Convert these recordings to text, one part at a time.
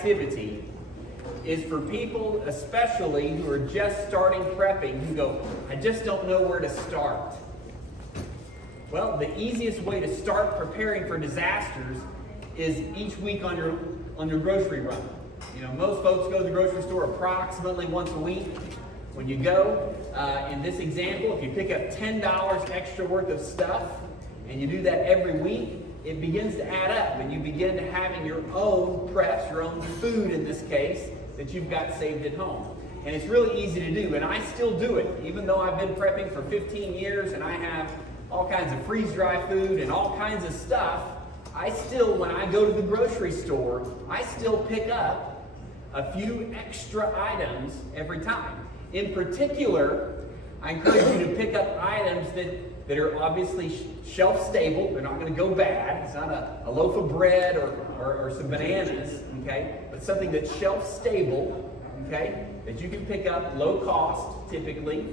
activity is for people, especially who are just starting prepping, who go, I just don't know where to start. Well, the easiest way to start preparing for disasters is each week on your grocery run. You know, most folks go to the grocery store approximately once a week. When you go, in this example, if you pick up $10 extra worth of stuff and you do that every week, it begins to add up and you begin to having your own preps, your own food in this case, that you've got saved at home. And it's really easy to do, and I still do it. Even though I've been prepping for 15 years and I have all kinds of freeze-dry food and all kinds of stuff, I still, when I go to the grocery store, I still pick up a few extra items every time. In particular, I encourage you to pick up items that are obviously shelf stable. They're not going to go bad. It's not a loaf of bread or some bananas, okay? But something that's shelf stable, okay? That you can pick up, low cost typically,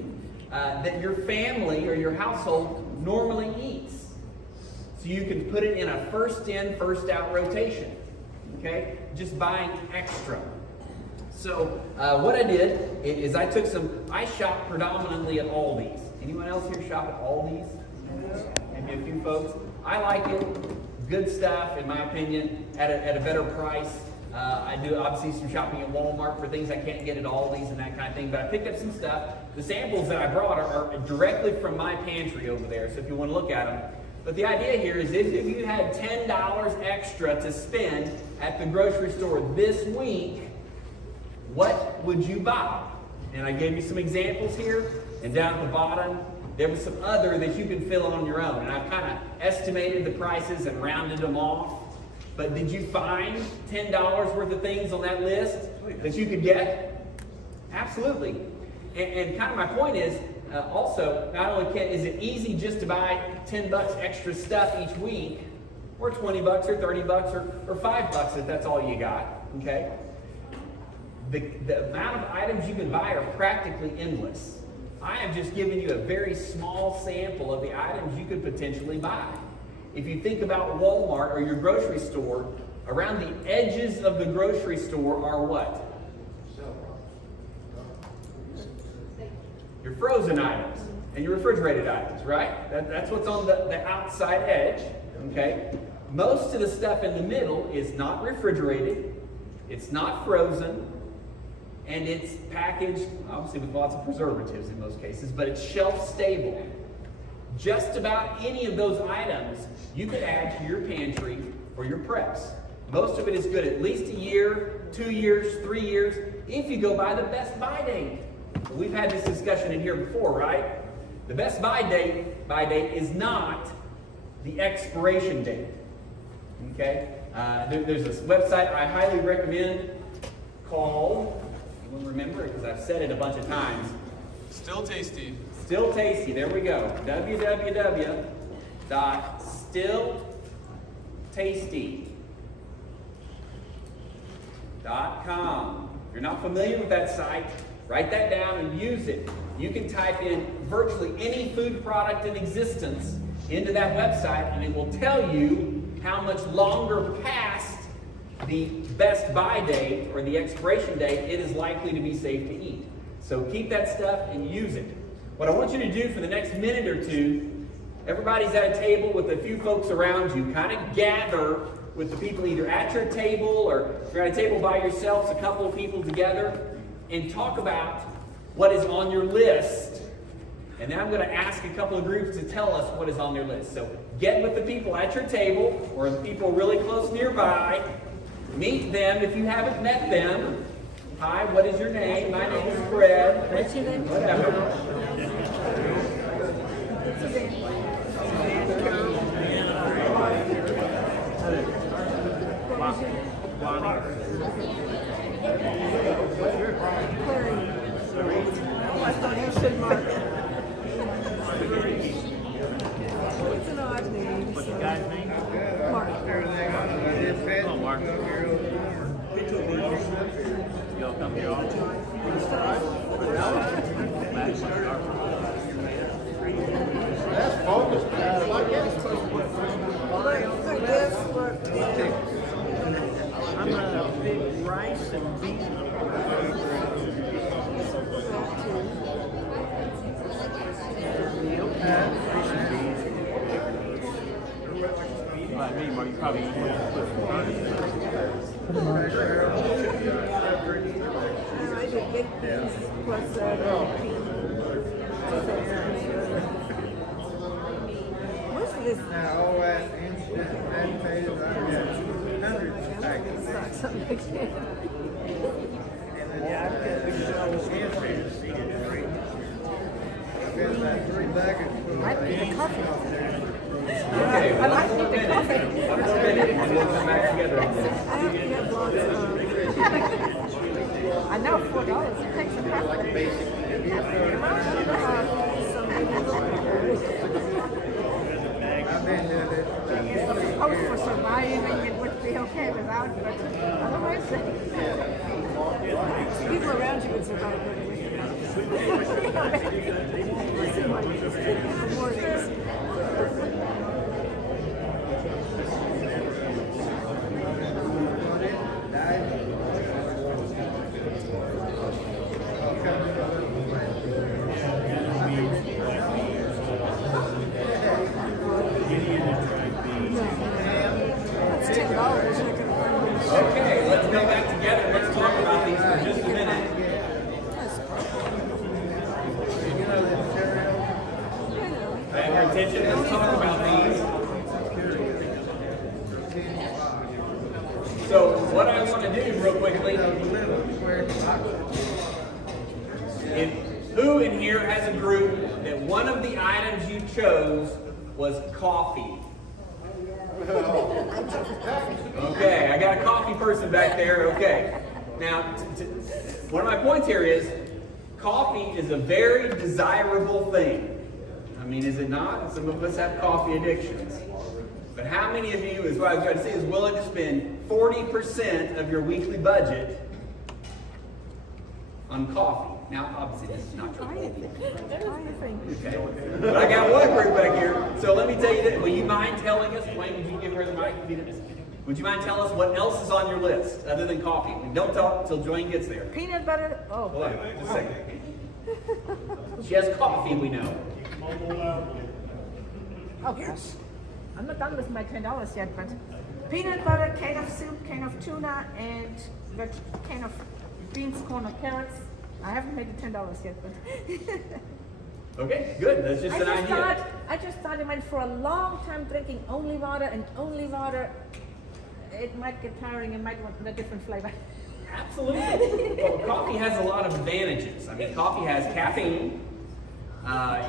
that your family or your household normally eats. So you can put it in a first in, first out rotation, okay? Just buying extra. So what I did is I shop predominantly at Aldi's. Anyone else here shop at Aldi's? Maybe a few folks. I like it. Good stuff, in my opinion, at a better price. I do obviously some shopping at Walmart for things I can't get at Aldi's and that kind of thing, but I picked up some stuff. The samples that I brought are directly from my pantry over there, so if you want to look at them. But the idea here is if you had $10 extra to spend at the grocery store this week, what would you buy? And I gave you some examples here, and down at the bottom, there was some other that you can fill on your own. And I've kind of estimated the prices and rounded them off. But did you find $10 worth of things on that list that you could get? Absolutely. And kind of my point is, also, not only is it easy just to buy 10 bucks extra stuff each week, or 20 bucks or 30 bucks or 5 bucks if that's all you got, okay? The amount of items you can buy are practically endless. I have just given you a very small sample of the items you could potentially buy. If you think about Walmart or your grocery store, around the edges of the grocery store are what? Your frozen items and your refrigerated items, right? That's what's on the outside edge, okay? Most of the stuff in the middle is not refrigerated, it's not frozen, and it's packaged, obviously with lots of preservatives in most cases, but it's shelf stable. Just about any of those items you could add to your pantry or your preps. Most of it is good at least a year, 2 years, 3 years, if you go by the best buy date. We've had this discussion in here before, right? The best buy date is not the expiration date, okay? There's this website I highly recommend called, you will remember it because I've said it a bunch of times. Still Tasty. Still Tasty, there we go. www.stilltasty.com. If you're not familiar with that site, write that down and use it. You can type in virtually any food product in existence into that website and it will tell you how much longer past the best buy date or the expiration date it is likely to be safe to eat. So keep that stuff and use it. What I want you to do for the next minute or two, everybody's at a table with a few folks around you. Kind of gather with the people either at your table or if you're at a table by yourselves, a couple of people together, and talk about what is on your list. And then I'm going to ask a couple of groups to tell us what is on their list. So get with the people at your table or the people really close nearby. Meet them if you haven't met them. Hi, what is your name? My name is Fred. What's your name? Whatever. I thought you said Mark. It's an odd name. What's the guy's name? Mark. Oh, Mark. Y'all come here often? That's focused. Look at this. Look. I'm a big right rice and beans. Meal, fish and beans. Like me, Mark, you probably eat one put some fries in it. I do baked beans plus most of this Now, all that instant potatoes, I got hundreds of packets. is not something I can. Yeah, I've got about 3 baggers full I of need the coffee. Okay, I like to eat the coffee. one more minute, and we'll come back together on this. I have to have lots of I know $4. It takes a half of it. I've been doing it. Oh, for surviving, it would be okay without, but otherwise, people around you would survive better with That's $10. Okay, let's go back together. Let's talk about these for just a minute. Pay your attention. Let's talk about these. So, what I want to do real quickly, who in here has a group that one of the items you chose was coffee? Okay, I got a coffee person back there. Okay. Now, one of my points here is coffee is a very desirable thing. I mean, is it not? Some of us have coffee addictions. But how many of you, is what I was trying to say, is willing to spend 40% of your weekly budget on coffee? Now, obviously, this is not your whole week. Okay. But I got one group back here. So let me tell you this. Will you mind telling us, Wayne, would you give her the mic? Would you mind telling us what else is on your list other than coffee? And don't talk until Joanne gets there. peanut butter, Hold on, just a second. She has coffee, we know. oh gosh. I'm not done with my $10 yet, but peanut butter, can of soup, can of tuna, and can of beans, corn, or carrots. I haven't made the $10 yet, but Okay, good. That's just an idea. I just thought it went for a long time drinking only water and only water. It might get tiring and might want a different flavor. Absolutely. Well, coffee has a lot of advantages. I mean, coffee has caffeine.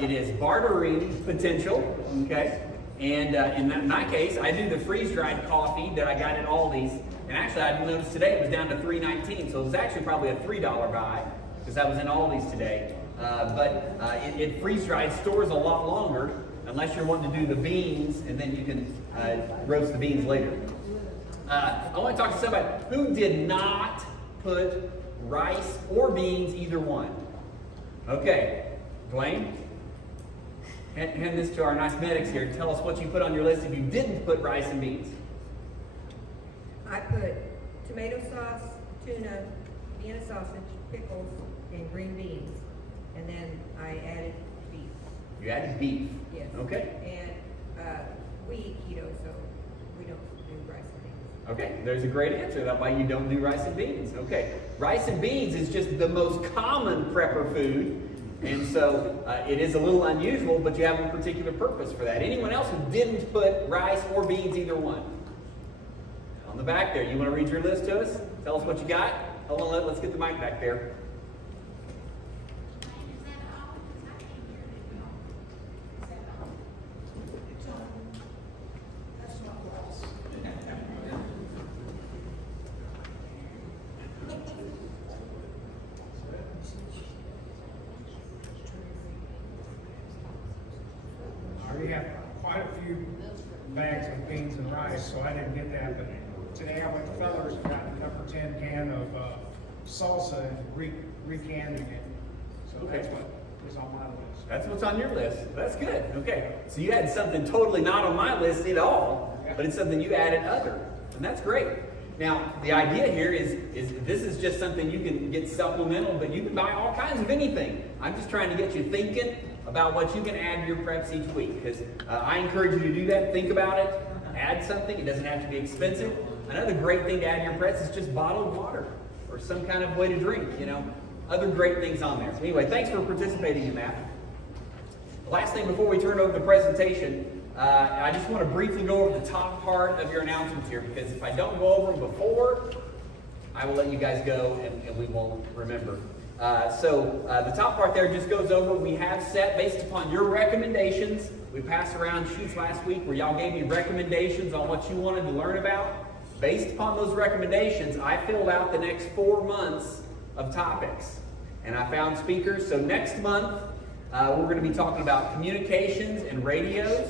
It is bartering potential. Okay, and in my case, I do the freeze-dried coffee that I got at Aldi's. And actually, I noticed today it was down to $3.19, so it was actually probably a $3 buy because I was in Aldi's today. But it freeze-dried stores a lot longer unless you're wanting to do the beans, and then you can roast the beans later. I want to talk to somebody who did not put rice or beans, either one. Okay, Dwayne, hand this to our nice medics here. Tell us what you put on your list if you didn't put rice and beans. I put tomato sauce, tuna, Vienna sausage, pickles, and green beans. And then I added beef. You added beef. Yes. Okay. And we eat keto, so we don't do rice and beans. Okay, there's a great answer. That's why you don't do rice and beans. Okay, rice and beans is just the most common prepper food. And so it is a little unusual, but you have a particular purpose for that. Anyone else who didn't put rice or beans, either one? On the back there, you want to read your list to us? Tell us what you got. Hold on, let's get the mic back there. We have quite a few bags of beans and rice, so I didn't get that. But today I went to Feller's and got the number 10 can of salsa and recanning it. So that's what was on my list. That's what's on your list. That's good. Okay. So you had something totally not on my list at all, but it's something you added other. And that's great. Now, the idea here is this is just something you can get supplemental, but you can buy all kinds of anything. I'm just trying to get you thinking about what you can add to your preps each week, because I encourage you to do that. Think about it. Add something. It doesn't have to be expensive. Another great thing to add to your preps is just bottled water or some kind of way to drink, you know. Other great things on there. So anyway, thanks for participating in that. The last thing before we turn over the presentation, I just want to briefly go over the top part of your announcements here, because if I don't go over them before, I will let you guys go and we won't remember. The top part there just goes over, we have set based upon your recommendations. We passed around sheets last week where y'all gave me recommendations on what you wanted to learn about. Based upon those recommendations, I filled out the next 4 months of topics. And I found speakers. So next month, we're going to be talking about communications and radios,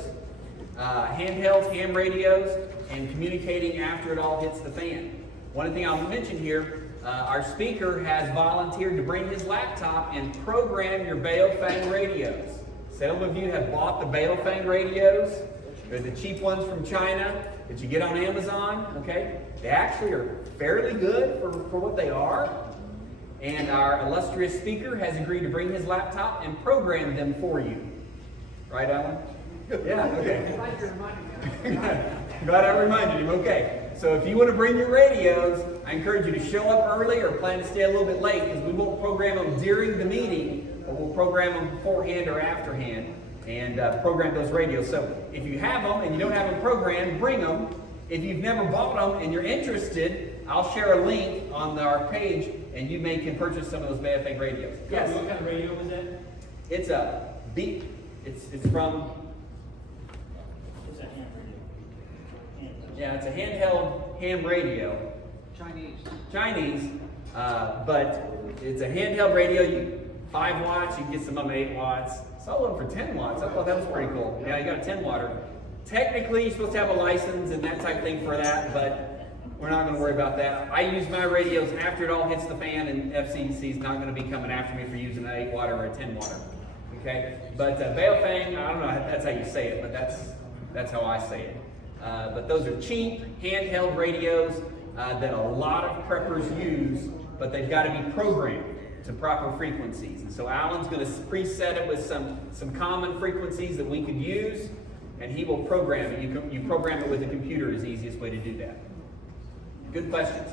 handhelds, ham radios, and communicating after it all hits the fan. One thing I'll mention here, our speaker has volunteered to bring his laptop and program your Baofeng radios. Several of you have bought the Baofeng radios. They're the cheap ones from China that you get on Amazon, okay? They actually are fairly good for what they are. And our illustrious speaker has agreed to bring his laptop and program them for you. Right, Alan? Yeah, okay. Glad I reminded him, okay. So if you want to bring your radios, I encourage you to show up early or plan to stay a little bit late, because we won't program them during the meeting, but we'll program them beforehand or afterhand and program those radios. So if you have them and you don't have them programmed, bring them. If you've never bought them and you're interested, I'll share a link on our page and you can purchase some of those Baofeng radios. Yes? What kind of radio was that? It's a beat. It's from... What's that ham radio? Yeah, it's a handheld ham radio. Chinese, but it's a handheld radio. 5 watts, you can get some of them 8 watts. Saw one for 10 watts. I thought that was pretty cool. Yeah, you got a 10 watter. Technically, you're supposed to have a license and that type thing for that, but we're not going to worry about that. I use my radios after it all hits the fan, and FCC is not going to be coming after me for using an 8 watt or a 10 watt. Okay? But Baofeng, I don't know if that's how you say it, but that's how I say it. But those are cheap, handheld radios that a lot of preppers use, but they've got to be programmed to proper frequencies. And so Alan's going to preset it with some common frequencies that we could use, and he will program it. You program it with a computer is the easiest way to do that. Good questions.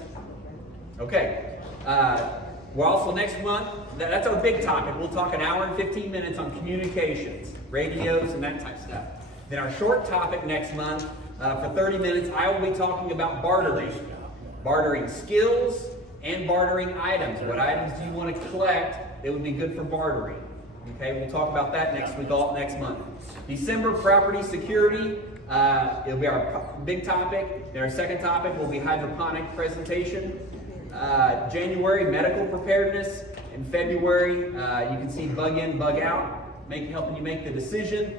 Okay. We're also next month, that's our big topic. We'll talk an hour and 15 minutes on communications, radios, and that type of stuff. Then our short topic next month, for 30 minutes, I will be talking about bartering. Bartering skills and bartering items. What items do you want to collect that would be good for bartering? Okay, we'll talk about that next month. December, property security. It'll be our big topic. Then our second topic will be hydroponic presentation. January, medical preparedness. In February, you can see bug in, bug out, helping you make the decision,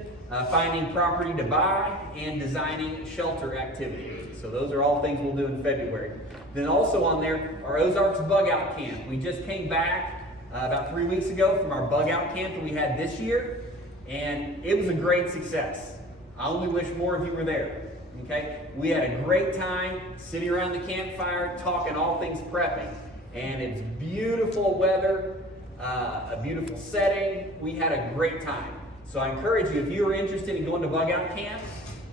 finding property to buy, and designing shelter activities. So those are all things we'll do in February. Then also on there, our Ozarks Bug Out Camp. We just came back about 3 weeks ago from our bug out camp that we had this year, and it was a great success. I only wish more of you were there. Okay? We had a great time sitting around the campfire talking all things prepping, and it's beautiful weather, a beautiful setting. We had a great time. So I encourage you, if you are interested in going to bug out camp,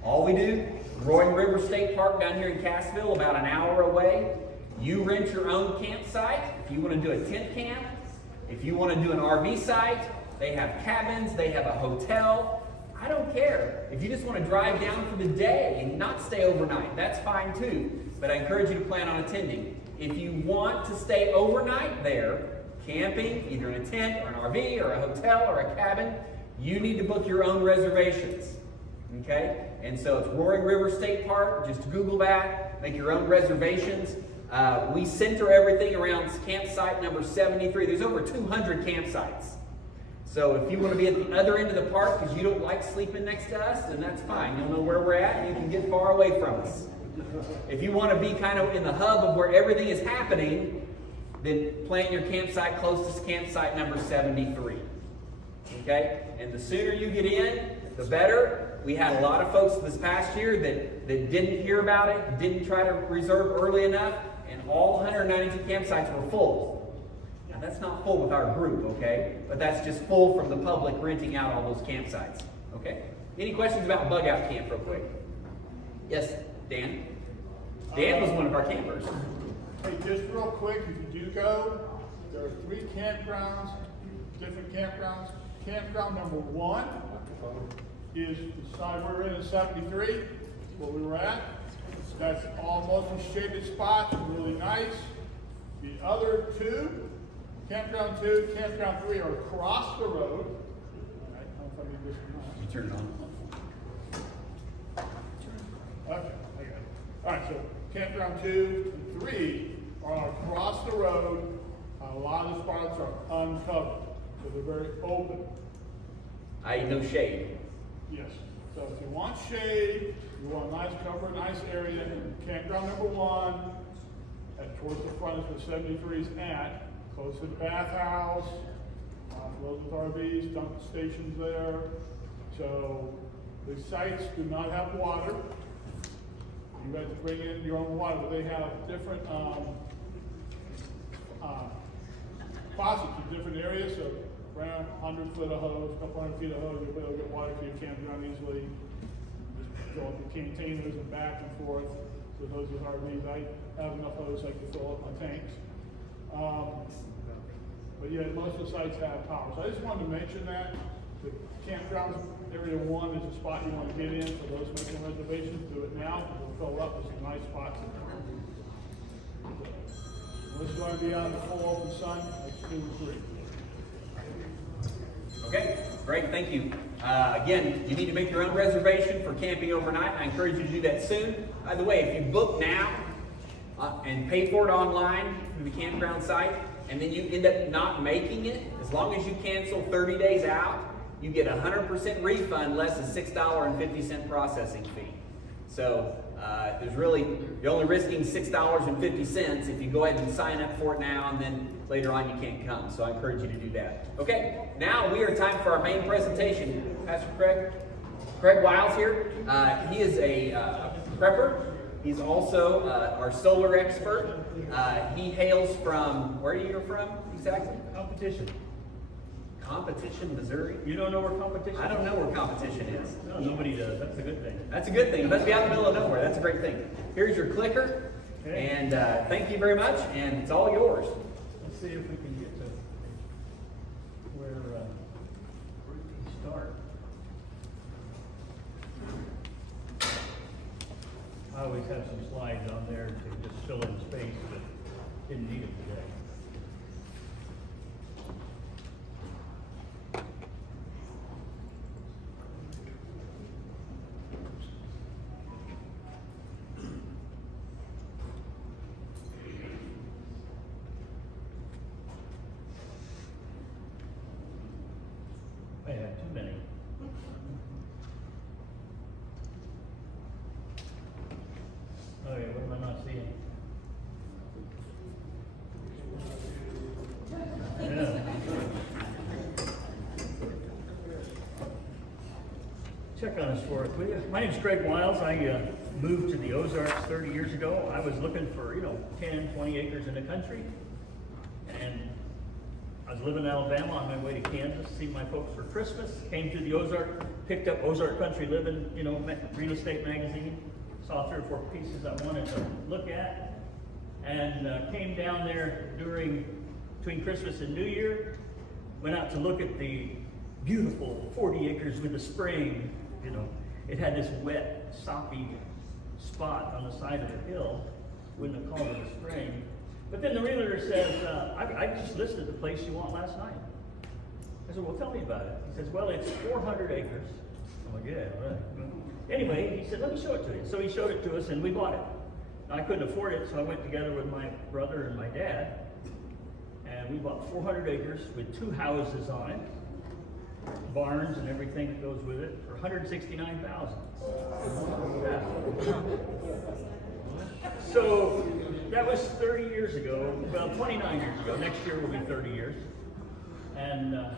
all we do, Roaring River State Park down here in Cassville, about an hour away. You rent your own campsite. If you want to do a tent camp, if you want to do an RV site, they have cabins, they have a hotel. I don't care. If you just want to drive down for the day and not stay overnight, that's fine too. But I encourage you to plan on attending. If you want to stay overnight there, camping, either in a tent or an RV or a hotel or a cabin, you need to book your own reservations. Okay? And so it's Roaring River State Park. Just Google that. Make your own reservations. We center everything around campsite number 73. There's over 200 campsites. So if you want to be at the other end of the park because you don't like sleeping next to us, then that's fine. You'll know where we're at and you can get far away from us. If you want to be kind of in the hub of where everything is happening, then plan your campsite closest to campsite number 73. Okay? And the sooner you get in, the better. We had a lot of folks this past year that that didn't hear about it, didn't try to reserve early enough, and all 192 campsites were full. Now that's not full with our group, okay? But that's just full from the public renting out all those campsites, okay? Any questions about bug out camp real quick? Yes, Dan? Dan was one of our campers. Hey, just real quick, if you do go, there are 3 campgrounds, different campgrounds. Campground number 1 is the side we're in 73, where we were at. That's all mostly shaded spots, really nice. The other 2, campground 2, campground 3 are across the road. I don't know if I need this or not. You turn it on. Okay, I got it. All right, so campground 2 and 3 are across the road. A lot of the spots are uncovered, so they're very open. No shade. Yes. So if you want shade, you want a nice cover, nice area, campground number 1, towards the front is where 73 is at, close to the bathhouse, those with RVs, dump stations there. So the sites do not have water. You have to bring in your own water, but they have different faucets in different areas. So around 100 foot of hose, a couple 100 feet of hose, you'll be able to get water for your campground easily. Just fill up the containers and back and forth. So those with RVs, I have enough hose I can fill up my tanks. But yeah, most of the sites have power. So I just wanted to mention that. The campground area 1 is a spot you want to get in. For those making reservations, do it now. It'll fill up. There's some nice spots in there. This is going to be out in the full open sun, next 2 or 3. Okay, great, thank you. Again, you need to make your own reservation for camping overnight. I encourage you to do that soon. By the way, if you book now and pay for it online through the campground site, and then you end up not making it, as long as you cancel 30 days out, you get a 100% refund less a $6.50 processing fee. So you're only risking $6.50 if you go ahead and sign up for it now, and then later on you can't come. So I encourage you to do that. Okay, now we are time for our main presentation. Pastor Craig Wiles here. He is a prepper. He's also our solar expert. He hails from, where are you from exactly? Competition, Missouri? You don't know where competition is? I don't know where competition is. No, nobody does. That's a good thing. That's a good thing. You must be out in the middle of nowhere. That's a great thing. Here's your clicker. Okay. And thank you very much. And it's all yours. Let's see if we can get to where we start. I always have some slides on there to just fill in space, but didn't need them today. I have too many. Okay, what am I not seeing? Yeah. Check on us for it, will you? My name's Craig Wiles. I moved to the Ozarks 30 years ago. I was looking for, 10, 20 acres in the country. And I was living in Alabama on my way to Kansas to see my folks for Christmas. Came to the Ozark, picked up Ozark Country Living, real estate magazine. Saw 3 or 4 pieces I wanted to look at. And came down there between Christmas and New Year. Went out to look at the beautiful 40 acres with a spring. It had this wet, soppy spot on the side of the hill. Wouldn't have called it a spring. But then the realtor says, I just listed the place you want last night. I said, well, tell me about it. He says, well, it's 400 acres. I'm like, yeah, all right. Anyway, he said, let me show it to you. So he showed it to us, and we bought it. I couldn't afford it, so I went together with my brother and my dad, and we bought 400 acres with 2 houses on it, barns and everything that goes with it, for $169,000. So that was 30 years ago, well, 29 years ago. Next year will be 30 years. And I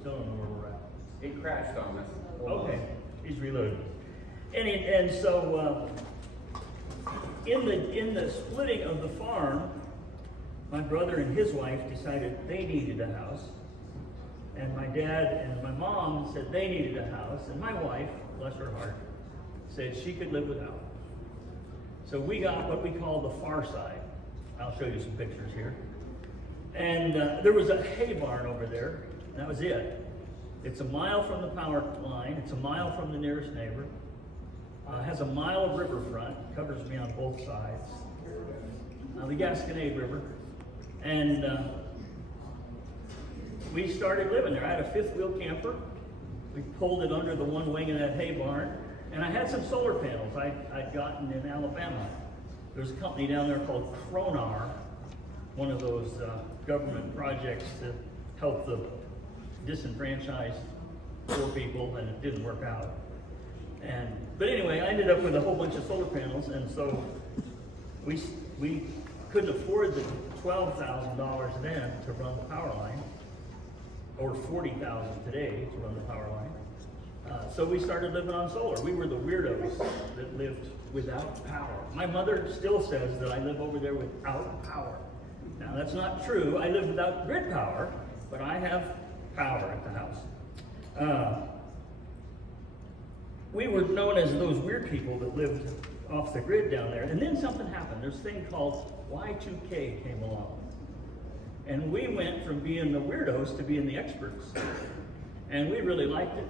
still don't know where we're at. It crashed on us. Okay. He's reloading. And so in the splitting of the farm, my brother and his wife decided they needed a house. And my dad and my mom said they needed a house. And my wife, bless her heart, said she could live without. So we got what we call the far side. I'll show you some pictures here. And there was a hay barn over there. And that was it. It's a mile from the power line. It's a mile from the nearest neighbor. Has a mile of riverfront. Covers me on both sides. The Gasconade River. And we started living there. I had a fifth wheel camper. We pulled it under the one wing of that hay barn. And I had some solar panels I'd gotten in Alabama. There's a company down there called Cronar, one of those government projects to help the disenfranchised poor people, and it didn't work out. But anyway, I ended up with a whole bunch of solar panels, and so we couldn't afford the $12,000 then to run the power line, or $40,000 today to run the power line. So we started living on solar. We were the weirdos that lived without power. My mother still says that I live over there without power. Now that's not true. I live without grid power, but I have power at the house. We were known as those weird people that lived off the grid down there. And then something happened. There's a thing called Y2K came along. And we went from being the weirdos to being the experts. And we really liked it.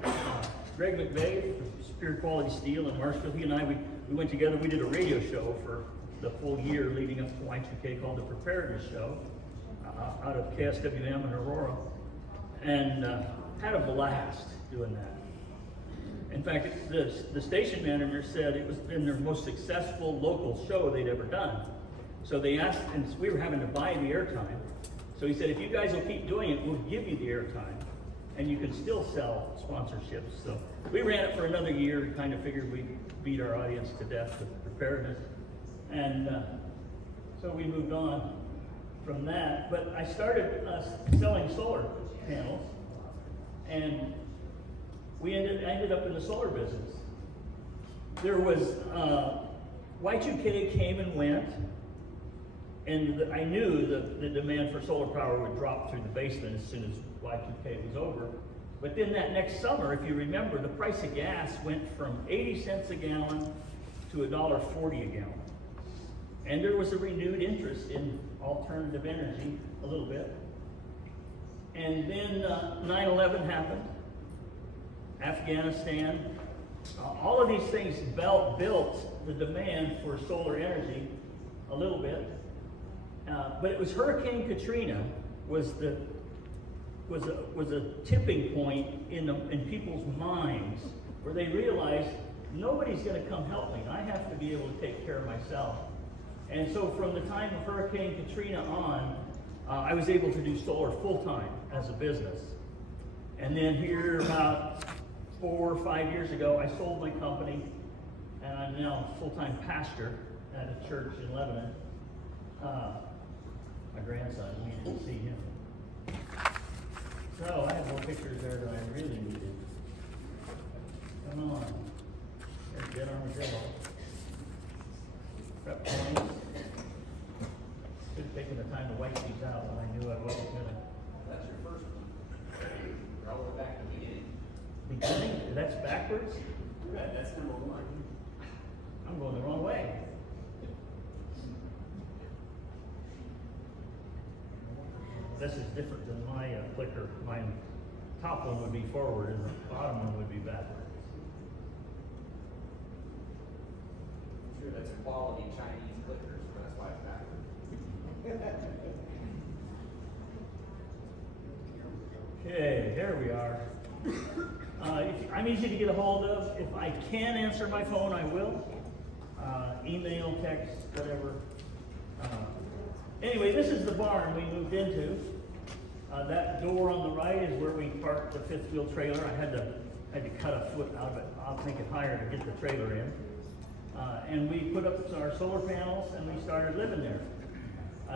Greg McVeigh from Superior Quality Steel in Marshfield, he and I, we went together. We did a radio show for the full year leading up to Y2K called the Preparedness Show out of KSWM in Aurora. And had a blast doing that. In fact, the station manager said it was been their most successful local show they'd ever done. So they asked, and we were having to buy the airtime. So he said, if you guys will keep doing it, we'll give you the airtime. And you can still sell sponsorships. So we ran it for another year, kind of figured we'd beat our audience to death with preparedness. And so we moved on from that. But I started selling solar panels, and I ended up in the solar business. There was, Y2K came and went, and I knew the demand for solar power would drop through the basement as soon as Y2K was over. But then that next summer, if you remember, the price of gas went from 80 cents a gallon to $1.40 a gallon. And there was a renewed interest in alternative energy a little bit. And then 9/11 happened, Afghanistan. All of these things built the demand for solar energy a little bit. But it was Hurricane Katrina was a tipping point in people's minds where they realized nobody's going to come help me. I have to be able to take care of myself. And so from the time of Hurricane Katrina on, I was able to do solar full-time as a business. And then here about 4 or 5 years ago, I sold my company, and I'm now a full-time pastor at a church in Lebanon. My grandson, we needed to see him. So I have more pictures there than I really needed. Come on. There's Dead Armadillo. Prep points. Should have taken the time to wipe these out when I knew I wasn't gonna. That's your first one. We're all the way back to the beginning. Beginning? That's backwards? Yeah, that's number 1. I'm going the wrong way. This is different than my clicker. My top one would be forward and the bottom one would be backward. Sure, that's a quality Chinese clicker, so that's why it's backwards. Okay, there we are. I'm easy to get a hold of. If I can answer my phone, I will. Email, text, whatever. Anyway, this is the barn we moved into. That door on the right is where we parked the fifth wheel trailer. I had to cut a foot out of it. I'll make it higher to get the trailer in. And we put up our solar panels and we started living there.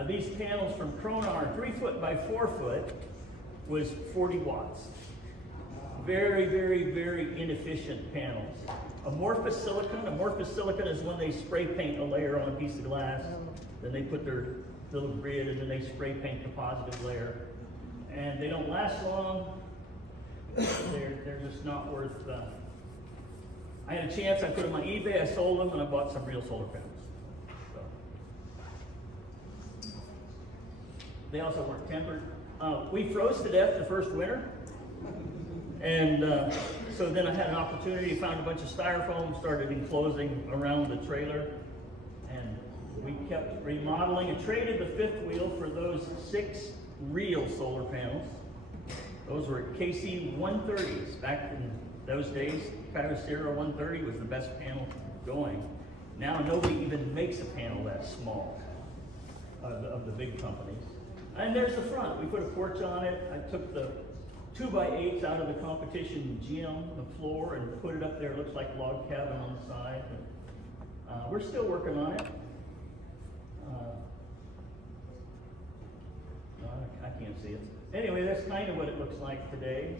These panels from Cronar, 3 foot by 4 foot, was 40 watts. very, very, very inefficient panels. Amorphous silicon is when they spray paint a layer on a piece of glass, then they put their little grid and then they spray paint the positive layer. And they don't last long. They're just not worth, I had a chance, I put them on eBay, I sold them, and I bought some real solar panels. So. They also weren't tempered. We froze to death the first winter. And so then I had an opportunity, found a bunch of styrofoam, started enclosing around the trailer. And we kept remodeling and traded the fifth wheel for those 6 real solar panels. Those were KC 130s. Back in those days, Kyocera 130 was the best panel going. Now nobody even makes a panel that small of the big companies. And there's the front. We put a porch on it. I took the 2x8s out of the competition gym, the floor, and put it up there. It looks like a log cabin on the side. And, we're still working on it. I can't see it. Anyway, that's kind of what it looks like today.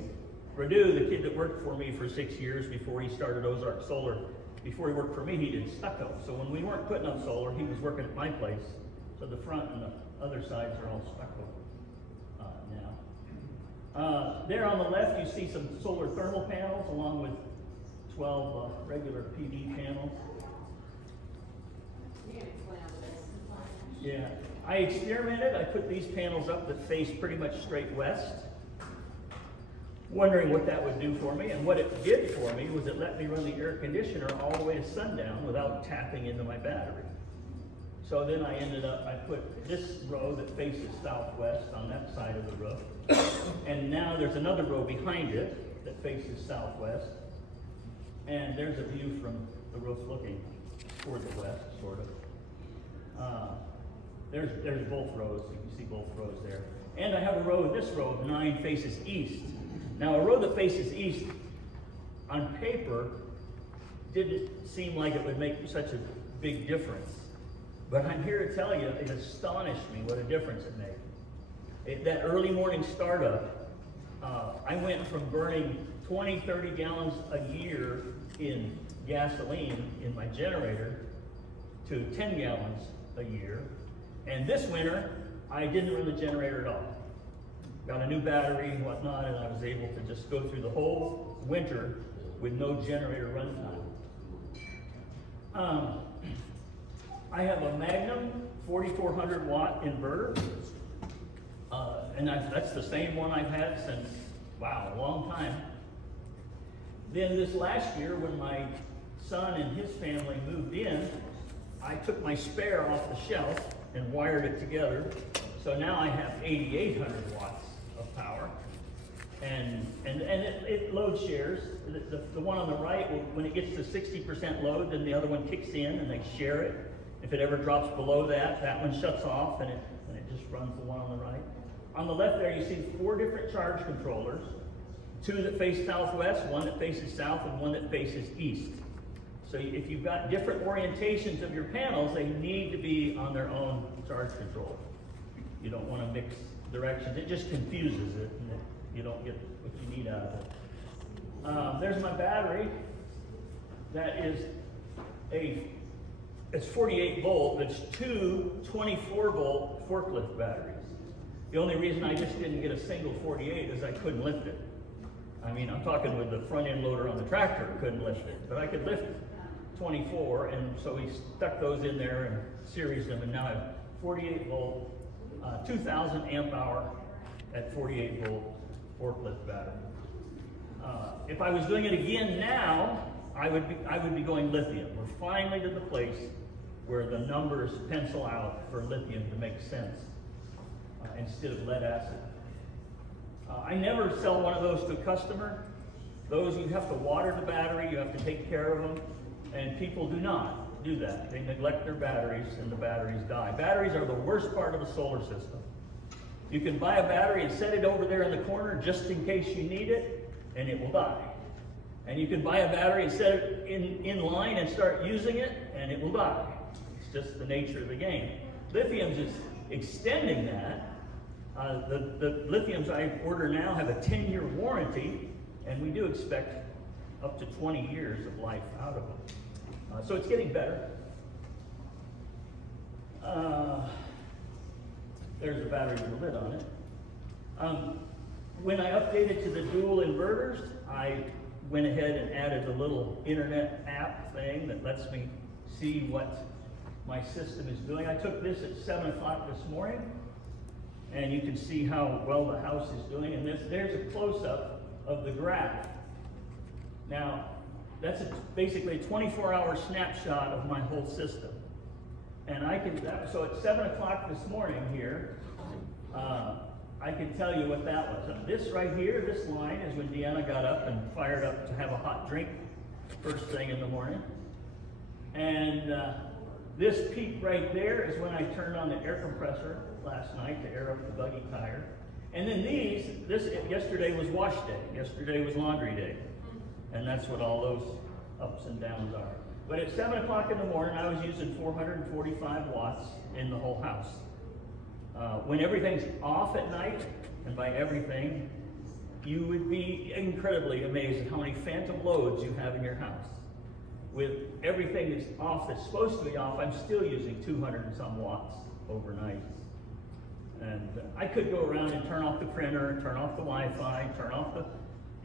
Radu, the kid that worked for me for 6 years before he started Ozark Solar, before he worked for me, he did stucco. So when we weren't putting up solar, he was working at my place. So the front and the other sides are all stucco now. There on the left, you see some solar thermal panels along with 12 regular PV panels. Yeah, I experimented. I put these panels up that face pretty much straight west, wondering what that would do for me. And what it did for me was it let me run the air conditioner all the way to sundown without tapping into my battery. So then I ended up, I put this row that faces southwest on that side of the roof. And now there's another row behind it that faces southwest. And there's a view from the roof looking toward the west, sort of. There's both rows. You can see both rows there. And I have a row, this row of 9 faces east. Now a row that faces east, on paper, didn't seem like it would make such a big difference. But I'm here to tell you, it astonished me what a difference it made. That early morning startup, I went from burning 20, 30 gallons a year in gasoline in my generator to 10 gallons a year. And this winter, I didn't run the generator at all. Got a new battery and whatnot, and I was able to just go through the whole winter with no generator runtime. I have a Magnum 4400 watt inverter, and that's the same one I've had since, wow, a long time. Then this last year, when my son and his family moved in, I took my spare off the shelf and wired it together. So now I have 8,800 watts of power. And it load shares. The one on the right, when it gets to 60% load, then the other one kicks in and they share it. If it ever drops below that, that one shuts off and it just runs the one on the right. On the left there, you see 4 different charge controllers. 2 that face southwest, 1 that faces south, and 1 that faces east. So if you've got different orientations of your panels, they need to be on their own charge controller. You don't want to mix directions. It just confuses it, and you don't get what you need out of it. There's my battery. That is it's 48 volt, but it's 2 24 volt forklift batteries. The only reason I just didn't get a single 48 is I couldn't lift it. I mean, I'm talking with the front end loader on the tractor, couldn't lift it, but I could lift 24, and so we stuck those in there and series them, and now I have 48 volt, 2,000 amp hour at 48 volt forklift battery. If I was doing it again now, I would be going lithium. We're finally to the place where the numbers pencil out for lithium to make sense instead of lead acid. I never sell one of those to a customer. Those, you have to water the battery, you have to take care of them, and people do not do that. They neglect their batteries and the batteries die. Batteries are the worst part of the solar system. You can buy a battery and set it over there in the corner just in case you need it, and it will die. And you can buy a battery and set it in line and start using it, and it will die. It's just the nature of the game. Lithium's is extending that. The lithiums I order now have a 10-year warranty, and we do expect up to 20 years of life out of them. So it's getting better. There's the battery with the lid on it. When I updated to the dual inverters, I went ahead and added the little internet app thing that lets me see what my system is doing. I took this at 7 o'clock this morning, and you can see how well the house is doing. And there's a close-up of the graph. Now, that's basically a 24-hour snapshot of my whole system. And so at 7 o'clock this morning here, I can tell you what that was. This right here, this line, is when Deanna got up and fired up to have a hot drink first thing in the morning. And this peak right there is when I turned on the air compressor last night to air up the buggy tire. And then yesterday was wash day. Yesterday was laundry day. And that's what all those ups and downs are. But at 7 o'clock in the morning, I was using 445 watts in the whole house. When everything's off at night, and by everything, you would be incredibly amazed at how many phantom loads you have in your house. With everything that's off that's supposed to be off, I'm still using 200 and some watts overnight. And I could go around and turn off the printer, turn off the Wi-Fi, turn off the,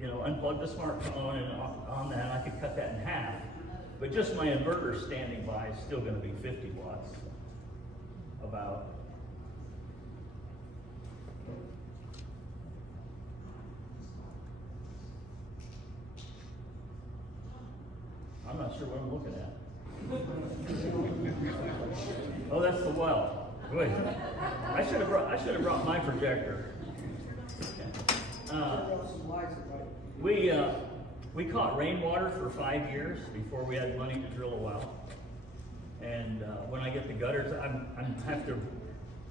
unplug the smartphone, and on that I could cut that in half. But just my inverter standing by is still going to be 50 watts, about. I'm not sure what I'm looking at. Oh, that's the well. Good. I should have brought my projector. We caught rainwater for 5 years before we had money to drill a well. And when I get the gutters,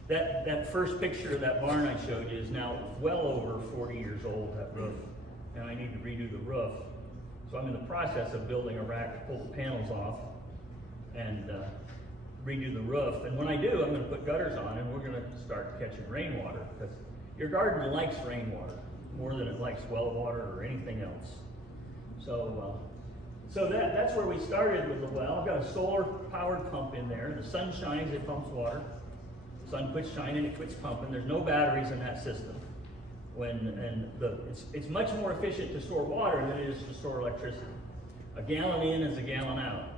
that first picture of that barn I showed you is now well over 40 years old, that roof. And I need to redo the roof. So I'm in the process of building a rack to pull the panels off and redo the roof. And when I do, I'm going to put gutters on, and we're going to start catching rainwater, because your garden likes rainwater more than it likes well water or anything else. So that's where we started with the well. I've got a solar-powered pump in there. The sun shines, it pumps water. The sun quits shining, it quits pumping. There's no batteries in that system. It's much more efficient to store water than it is to store electricity. A gallon in is a gallon out.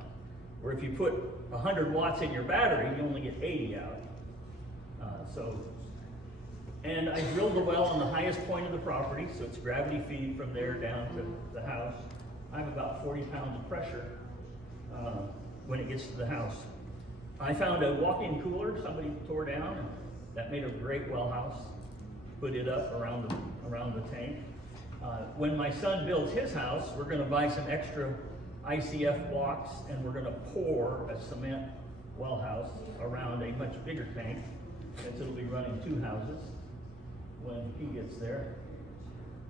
Where if you put 100 watts in your battery, you only get 80 out. And I drilled the well on the highest point of the property, so it's gravity feed from there down to the house. I have about 40 pounds of pressure when it gets to the house. I found a walk-in cooler somebody tore down, and that made a great well house. Put it up around the tank. When my son builds his house, we're going to buy some extra ICF blocks, and we're going to pour a cement well house around a much bigger tank, since it'll be running 2 houses when he gets there.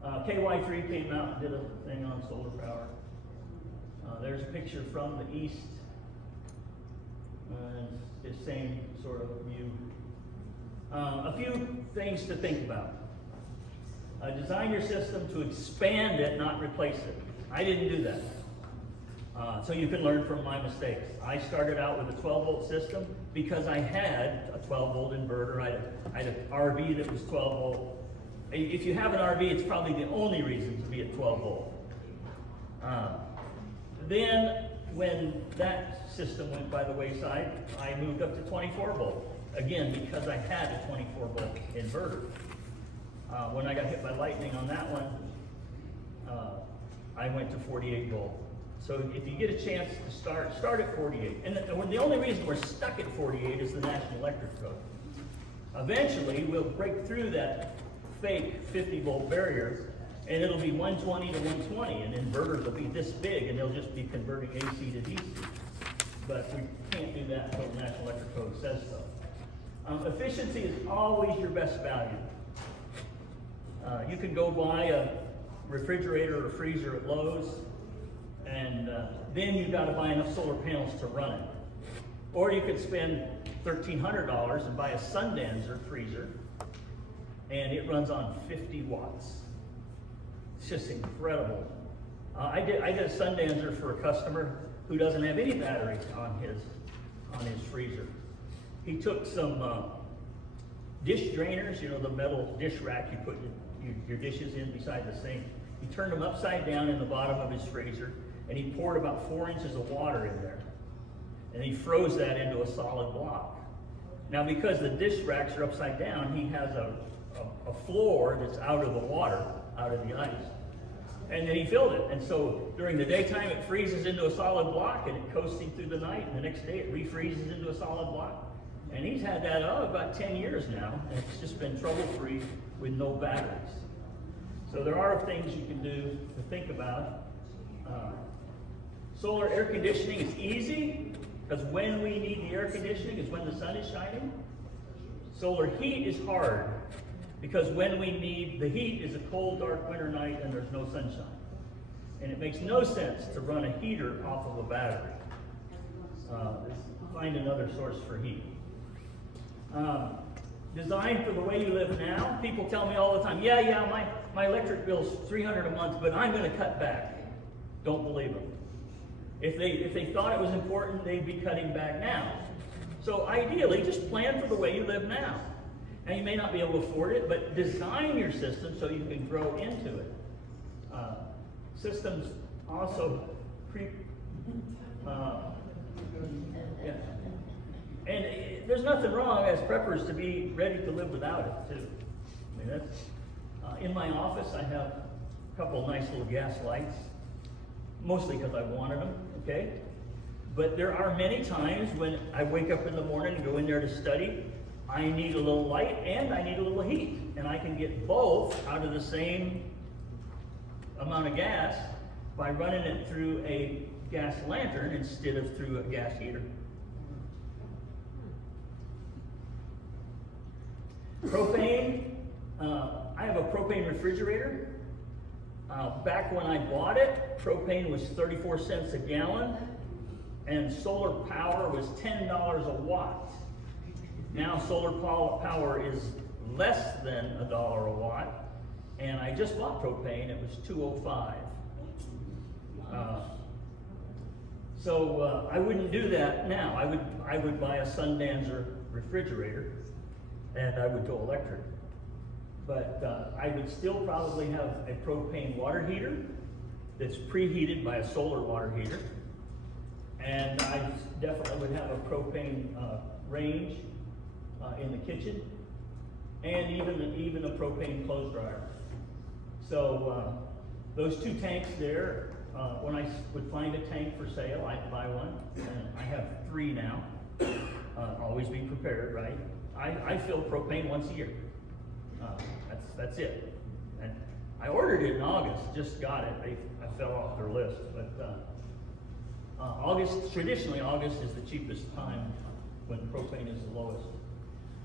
KY3 came out and did a thing on solar power. There's a picture from the east, and it's the same sort of view. A few things to think about. Design your system to expand it, not replace it. I didn't do that. So you can learn from my mistakes. I started out with a 12-volt system because I had a 12-volt inverter. I had an RV that was 12-volt. If you have an RV, it's probably the only reason to be at 12-volt. Then, when that system went by the wayside, I moved up to 24-volt. Again, because I had a 24-volt inverter. When I got hit by lightning on that one, I went to 48-volt. So if you get a chance to start at 48. And the only reason we're stuck at 48 is the National Electric Code. Eventually, we'll break through that fake 50-volt barrier, and it'll be 120 to 120, and inverters will be this big, and they'll just be converting AC to DC. But we can't do that until the National Electric Code says so. Efficiency is always your best value. You can go buy a refrigerator or freezer at Lowe's, and then you've got to buy enough solar panels to run it. Or you could spend $1,300 and buy a Sundancer freezer, and it runs on 50 watts. It's just incredible. I did a Sundancer for a customer who doesn't have any batteries on his freezer. He took some dish drainers, you know, the metal dish rack you put your dishes in beside the sink. He turned them upside down in the bottom of his freezer, and he poured about 4 inches of water in there. And he froze that into a solid block. Now, because the dish racks are upside down, he has a floor that's out of the water, out of the ice. And then he filled it. And so during the daytime, it freezes into a solid block, and it coasting through the night. And the next day, it refreezes into a solid block. And he's had that about 10 years now, and it's just been trouble-free with no batteries. So there are things you can do to think about. Solar air conditioning is easy, because when we need the air conditioning is when the sun is shining. Solar heat is hard, because when we need the heat is a cold, dark winter night and there's no sunshine. And it makes no sense to run a heater off of a battery. Find another source for heat. Design for the way you live now. People tell me all the time, yeah, my electric bill's $300 a month, but I'm going to cut back. Don't believe them. If they thought it was important, they'd be cutting back now. So ideally, just plan for the way you live now. Now, you may not be able to afford it, but design your system so you can grow into it. Systems also yeah. And there's nothing wrong as preppers to be ready to live without it, too. I mean, that's, in my office, I have a couple of nice little gas lights, mostly because I wanted them, okay? But there are many times when I wake up in the morning and go in there to study, I need a little light and I need a little heat. And I can get both out of the same amount of gas by running it through a gas lantern instead of through a gas heater. Propane, I have a propane refrigerator. Back when I bought it, propane was 34 cents a gallon and solar power was $10 a watt. Now solar power is less than $1 a watt, and I just bought propane, it was $2.05. So I wouldn't do that now. I would buy a Sundancer refrigerator and I would go electric. But I would still probably have a propane water heater that's preheated by a solar water heater. And I definitely would have a propane range in the kitchen, and even a propane clothes dryer. So those two tanks there, when I would find a tank for sale, I'd buy one, and I have 3 now. Always be prepared, right? I fill propane once a year. That's it. And I ordered it in August, just got it. I fell off their list, but traditionally August is the cheapest time when propane is the lowest.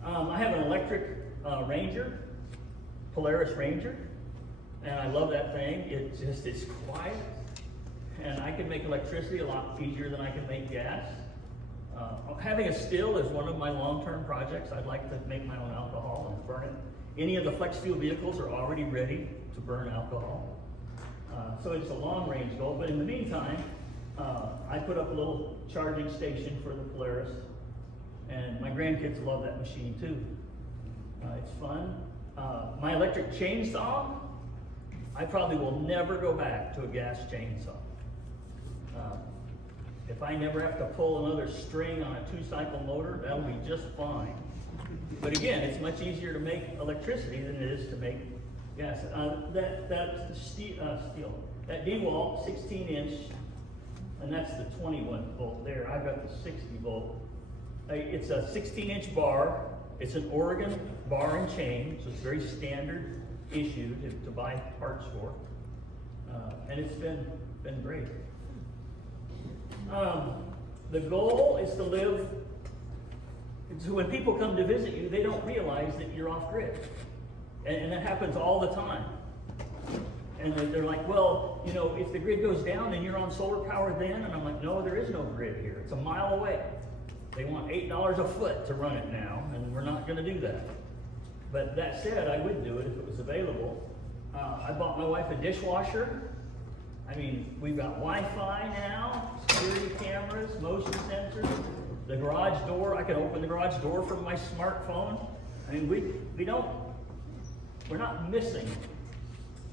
I have an electric Ranger, Polaris Ranger, and I love that thing. It's quiet, and I can make electricity a lot easier than I can make gas. Having a still is one of my long-term projects. I'd like to make my own alcohol and burn it. Any of the flex fuel vehicles are already ready to burn alcohol. So it's a long-range goal, but in the meantime, I put up a little charging station for the Polaris, and my grandkids love that machine too. It's fun. My electric chainsaw, I probably will never go back to a gas chainsaw. If I never have to pull another string on a 2-cycle motor, that'll be just fine. But again, it's much easier to make electricity than it is to make gas. That DeWalt 16-inch, and that's the 21 volt there. I've got the 60 volt. It's a 16-inch bar. It's an Oregon bar and chain, so it's very standard issue to buy parts for. And it's been great. The goal is to live, so when people come to visit you, they don't realize that you're off grid. And that happens all the time. And they're like, well, you know, if the grid goes down and you're on solar power then, and I'm like, no, there is no grid here. It's a mile away. They want $8 a foot to run it now, and we're not going to do that. But that said, I would do it if it was available. I bought my wife a dishwasher. I mean, we've got Wi-Fi now, security cameras, motion sensors, the garage door. I can open the garage door from my smartphone. I mean, we're not missing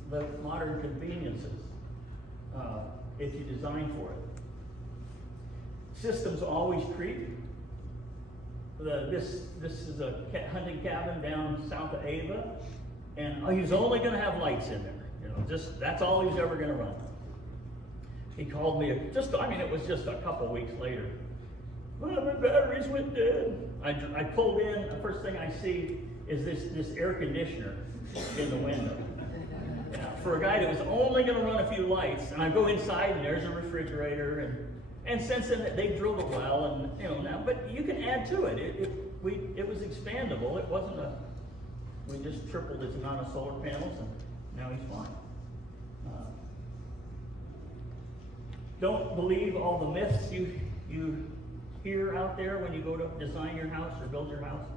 the modern conveniences if you design for it. Systems always creep. This is a hunting cabin down south of Ava, and he's only going to have lights in there. You know, that's all he's ever going to run. He called me, it was just a couple weeks later. Well, my batteries went dead. I pulled in, the first thing I see is this air conditioner in the window. Yeah, for a guy that was only going to run a few lights, and I go inside and there's a refrigerator, and since then they drilled a well, and you know now, but you can add to it. It was expandable. It wasn't we just tripled its amount of solar panels, and now he's fine. Don't believe all the myths you hear out there when you go to design your house or build your house.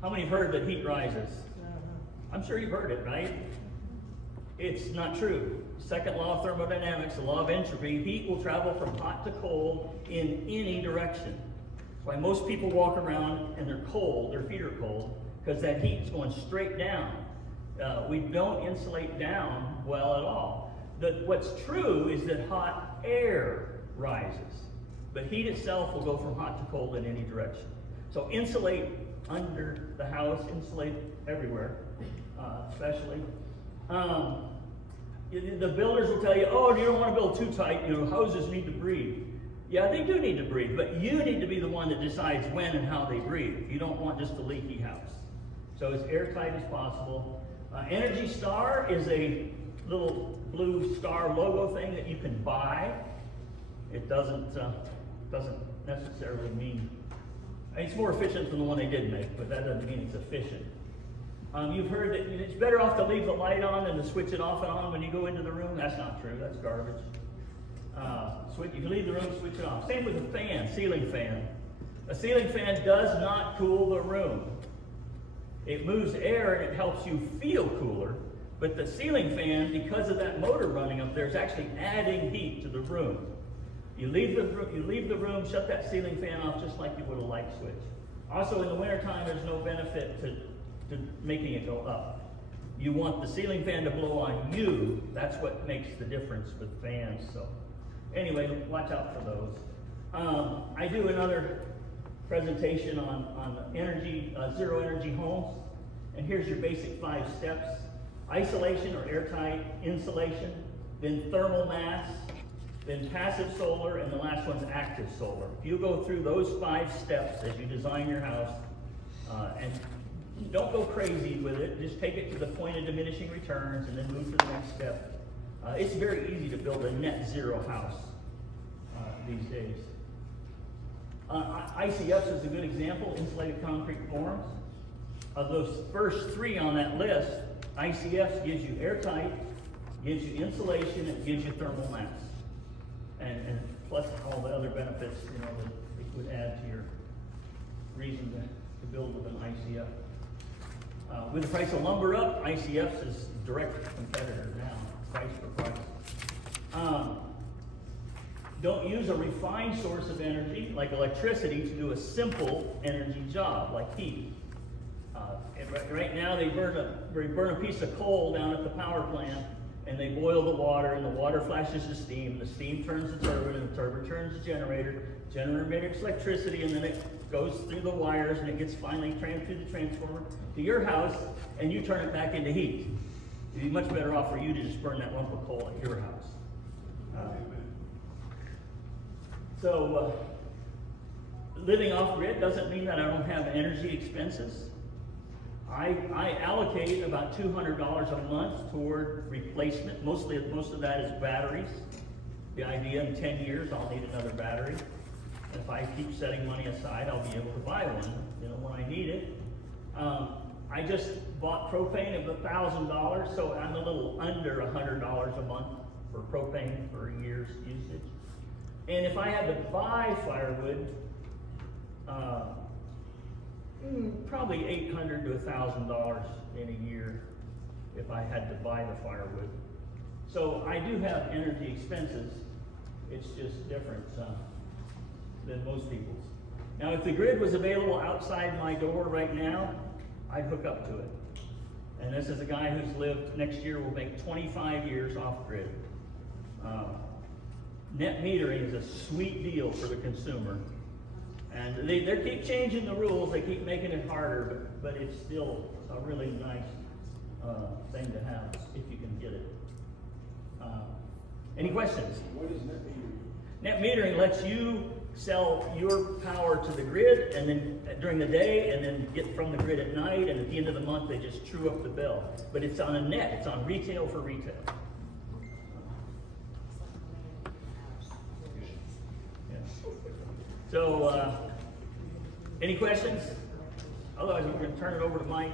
How many have heard that heat rises? I'm sure you've heard it, right? It's not true. Second law of thermodynamics, the law of entropy, heat will travel from hot to cold in any direction. That's why most people walk around and they're cold, their feet are cold, because that heat is going straight down. We don't insulate down well at all. What's true is that hot air rises, but heat itself will go from hot to cold in any direction. So insulate under the house, insulate everywhere, especially. The builders will tell you, oh, you don't want to build too tight, you know, houses need to breathe. Yeah, they do need to breathe, but you need to be the one that decides when and how they breathe. You don't want just a leaky house. So as airtight as possible. Energy Star is a little blue star logo thing that you can buy. It doesn't necessarily mean, it's more efficient than the one they did make, but that doesn't mean it's efficient. You've heard that it's better off to leave the light on than to switch it off and on when you go into the room. That's not true, that's garbage. You can leave the room, switch it off. Same with a fan, ceiling fan. A ceiling fan does not cool the room. It moves air and it helps you feel cooler, but the ceiling fan, because of that motor running up there, is actually adding heat to the room. You leave the room, shut that ceiling fan off just like you would a light switch. Also in the wintertime, there's no benefit to making it go up. You want the ceiling fan to blow on you. That's what makes the difference with fans. So anyway, watch out for those. I do another presentation on energy, zero energy homes. And here's your basic 5 steps. Isolation or airtight, insulation, then thermal mass, then passive solar, and the last one's active solar. If you go through those 5 steps as you design your house, and don't go crazy with it, just take it to the point of diminishing returns and then move to the next step. It's very easy to build a net zero house these days. ICFs is a good example, insulated concrete forms. Of those first 3 on that list, ICFs gives you airtight, gives you insulation, and gives you thermal mass. And plus all the other benefits, you know, that it would add to your reason to build with an ICF. With the price of lumber up, ICFs is a direct competitor now, price for price. Don't use a refined source of energy, like electricity, to do a simple energy job, like heat. Right now, they burn a piece of coal down at the power plant, and they boil the water, and the water flashes to steam. The steam turns the turbine, and the turbine turns the generator. Generator makes electricity, and then it goes through the wires, and it gets finally through the transformer to your house, and you turn it back into heat. It'd be much better off for you to just burn that lump of coal at your house. Living off grid doesn't mean that I don't have energy expenses. I allocate about $200 a month toward replacement. Most of that is batteries. The idea in 10 years I'll need another battery. And if I keep setting money aside, I'll be able to buy one, you know, when I need it. I just bought propane of $1,000, so I'm a little under $100 a month for propane for a year's usage. And if I had to buy firewood, probably $800 to $1,000 in a year if I had to buy the firewood. So I do have energy expenses. It's just different than most people's. Now, if the grid was available outside my door right now, I'd hook up to it. And this is a guy who's lived, next year will make 25 years off grid. Net metering is a sweet deal for the consumer. And they keep changing the rules, they keep making it harder, but it's still a really nice thing to have if you can get it. Any questions? What is net metering? Net metering lets you sell your power to the grid and then during the day and then get from the grid at night, and at the end of the month they just true up the bill. But it's on a net, it's on retail for retail. Yeah. So, any questions? Otherwise we're going to turn it over to Mike.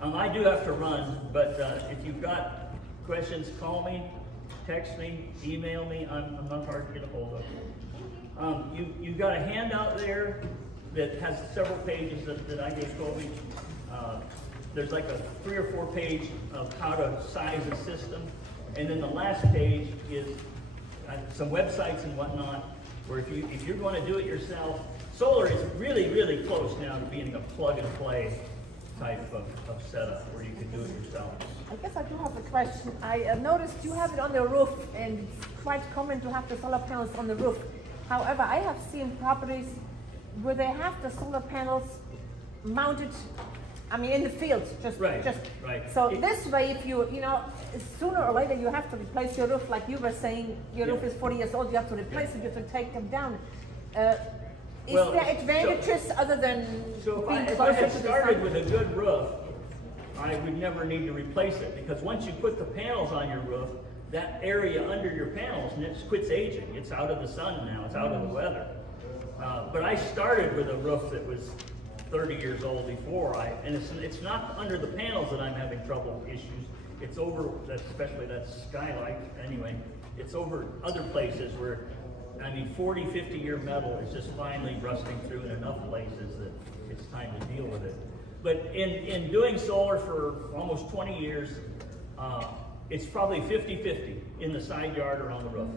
I do have to run, but if you've got questions, call me, text me, email me. I'm not hard to get a hold of. You've got a handout there that has several pages that I gave Kobe. There's like a 3 or 4 page of how to size a system. And then the last page is some websites and whatnot, where if you're going to do it yourself, solar is really, really close now to being a plug and play type of setup where you can do it yourself. I guess I do have a question. I noticed you have it on the roof, and it's quite common to have the solar panels on the roof. However, I have seen properties where they have the solar panels mounted, I mean, in the field, Right. So this way, if you know, sooner or later you have to replace your roof, like you were saying, your roof is 40 years old, you have to replace it, you have to take them down. Is there advantages other than if I had started with a good roof, I would never need to replace it, because once you put the panels on your roof, that area under your panels quits aging. It's out of the sun now, it's out of the weather. But I started with a roof that was 30 years old before and it's not under the panels that I'm having trouble issues. It's over, especially that skylight, anyway, it's over other places where, I mean, 40, 50-year metal is just finally rusting through in enough places that it's time to deal with it. But in doing solar for almost 20 years, it's probably 50-50 in the side yard or on the roof.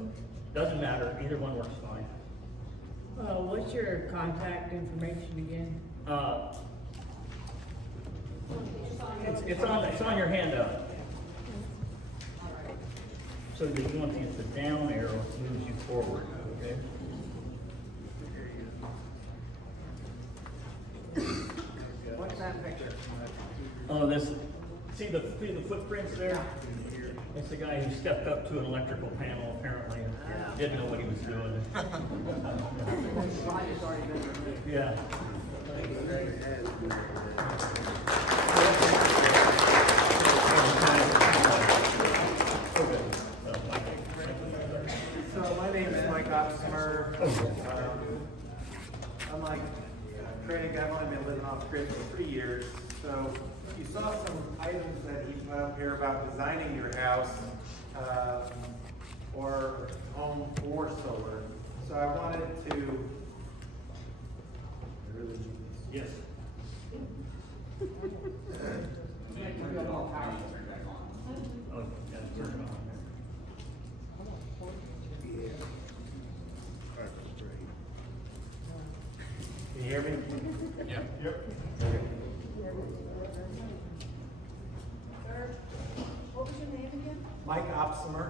Doesn't matter, either one works fine. What's your contact information again? It's on your handout. So you want to use the down arrow moves you forward, okay? What's that picture? Oh, see the footprints there? It's the guy who stepped up to an electrical panel apparently and didn't know what he was doing. Yeah. So my name is Mike Opsimer. I'm like Craig, I've only been living off grid for 3 years. So you saw some items that he put up here about designing your house or home for solar. So I wanted to. Yes. Oh, yeah, turn it on. Can you hear me? Yeah. Yep. Sir, what was your name again? Mike Opsimer.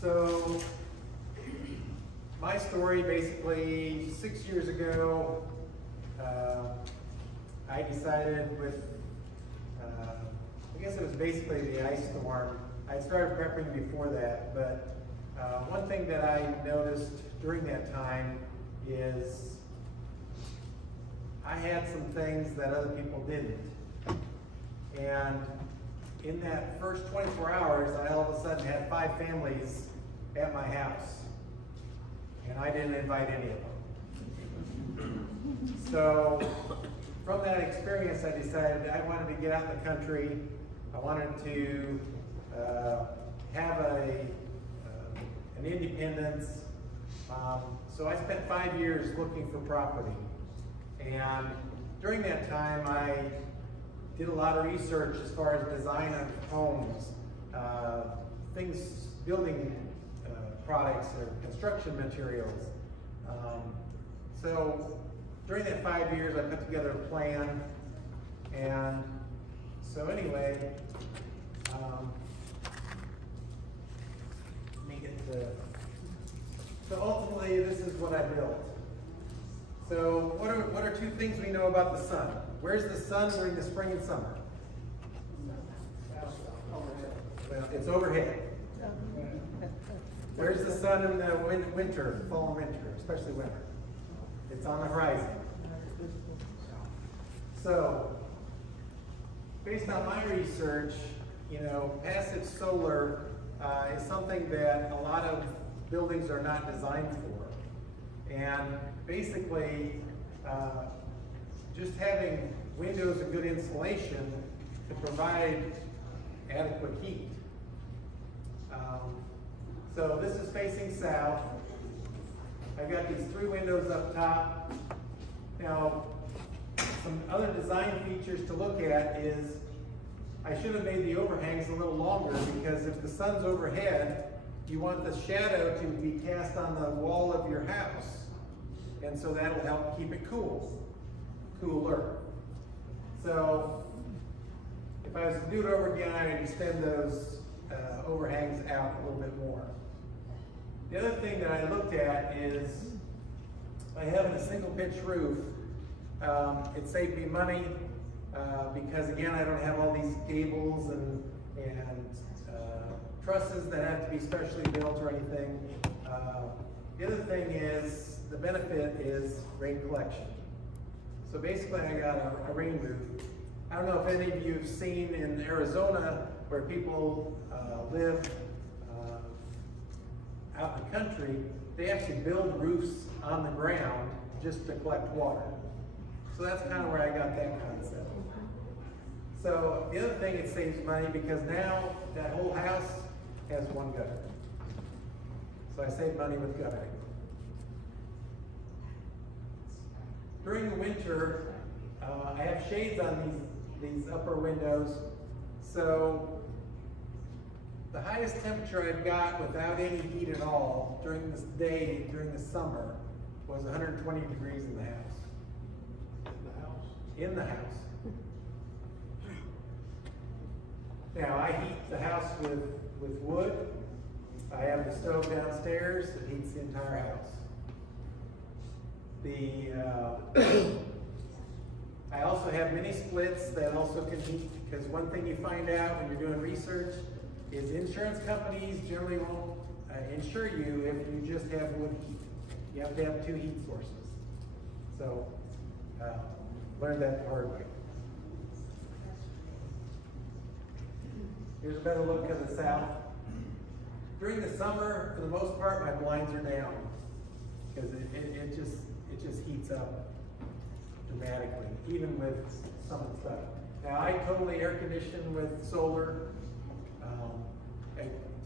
So, my story basically 6 years ago, I decided with, I guess it was basically the ice storm. I started prepping before that, but one thing that I noticed during that time is I had some things that other people didn't. And in that first 24 hours, I all of a sudden had 5 families at my house. And I didn't invite any of them. So from that experience, I decided I wanted to get out in the country. I wanted to have an independence. So I spent 5 years looking for property. And during that time, I did a lot of research as far as design of homes, things, building products or construction materials. So during that 5 years, I put together a plan, and so anyway, let me get the, so ultimately this is what I built. So what are two things we know about the sun? Where's the sun during the spring and summer? Well, it's overhead. Where's the sun in the winter, fall and winter, especially winter? It's on the horizon. So, based on my research, you know, passive solar is something that a lot of buildings are not designed for. And basically, just having windows and good insulation to provide adequate heat. So this is facing south. I've got these 3 windows up top. Now, some other design features to look at is I should have made the overhangs a little longer, because if the sun's overhead, you want the shadow to be cast on the wall of your house. And so that'll help keep it cooler. So if I was to do it over again, I'd extend those overhangs out a little bit more. The other thing that I looked at is by having a single pitch roof, it saved me money because again, I don't have all these gables and trusses that have to be specially built or anything. The other thing is, the benefit is rain collection. So basically I got a rain roof. I don't know if any of you have seen in Arizona where people live out in the country, they actually build roofs on the ground just to collect water. So that's kind of where I got that concept. So the other thing, it saves money because now that whole house has one gutter. So I save money with guttering. During the winter, I have shades on these upper windows. So the highest temperature I've got without any heat at all during this day, during the summer, was 120 degrees in the house. In the house. Now I heat the house with wood. I have the stove downstairs that heats the entire house. I also have mini splits that also can heat, because one thing you find out when you're doing research is insurance companies generally won't insure you if you just have wood heat. You have to have 2 heat sources. So, learned that the hard way. Here's a better look at the south. During the summer, for the most part, my blinds are down because it just heats up dramatically, even with some of the stuff. Now, I totally air condition with solar.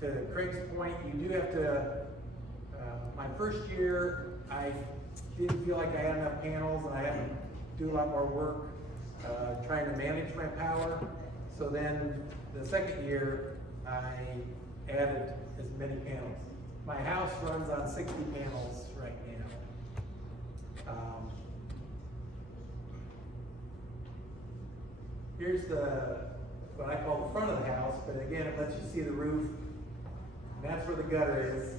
To Craig's point, you do have to, my first year, I didn't feel like I had enough panels and I had to do a lot more work trying to manage my power. So then the second year, I added as many panels. My house runs on 60 panels right now. Here's what I call the front of the house, but again, it lets you see the roof. And that's where the gutter is.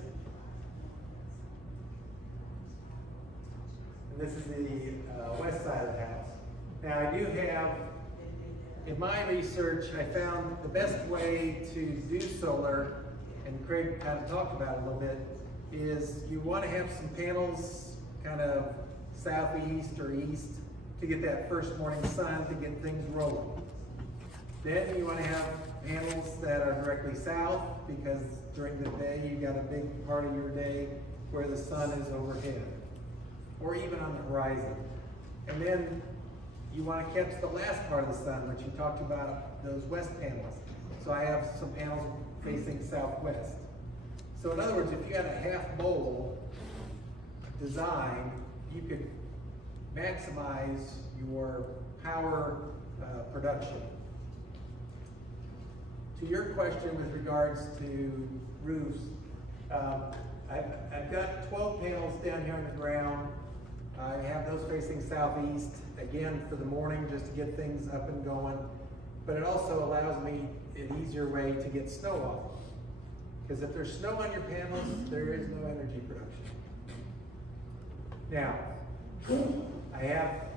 And this is the west side of the house. Now I do have, in my research, I found the best way to do solar, and Craig kind of talked about it a little bit, is you want to have some panels kind of southeast or east to get that first morning sun to get things rolling. Then you want to have panels that are directly south, because during the day you got a big part of your day where the sun is overhead or even on the horizon. And then you want to catch the last part of the sun, which you talked about, those west panels. So I have some panels facing southwest. So in other words, if you had a half bowl design, you could maximize your power production. To your question with regards to roofs, I've got 12 panels down here on the ground. I have those facing southeast, again, for the morning, just to get things up and going. But it also allows me an easier way to get snow off. Because if there's snow on your panels, there is no energy production. Now, I have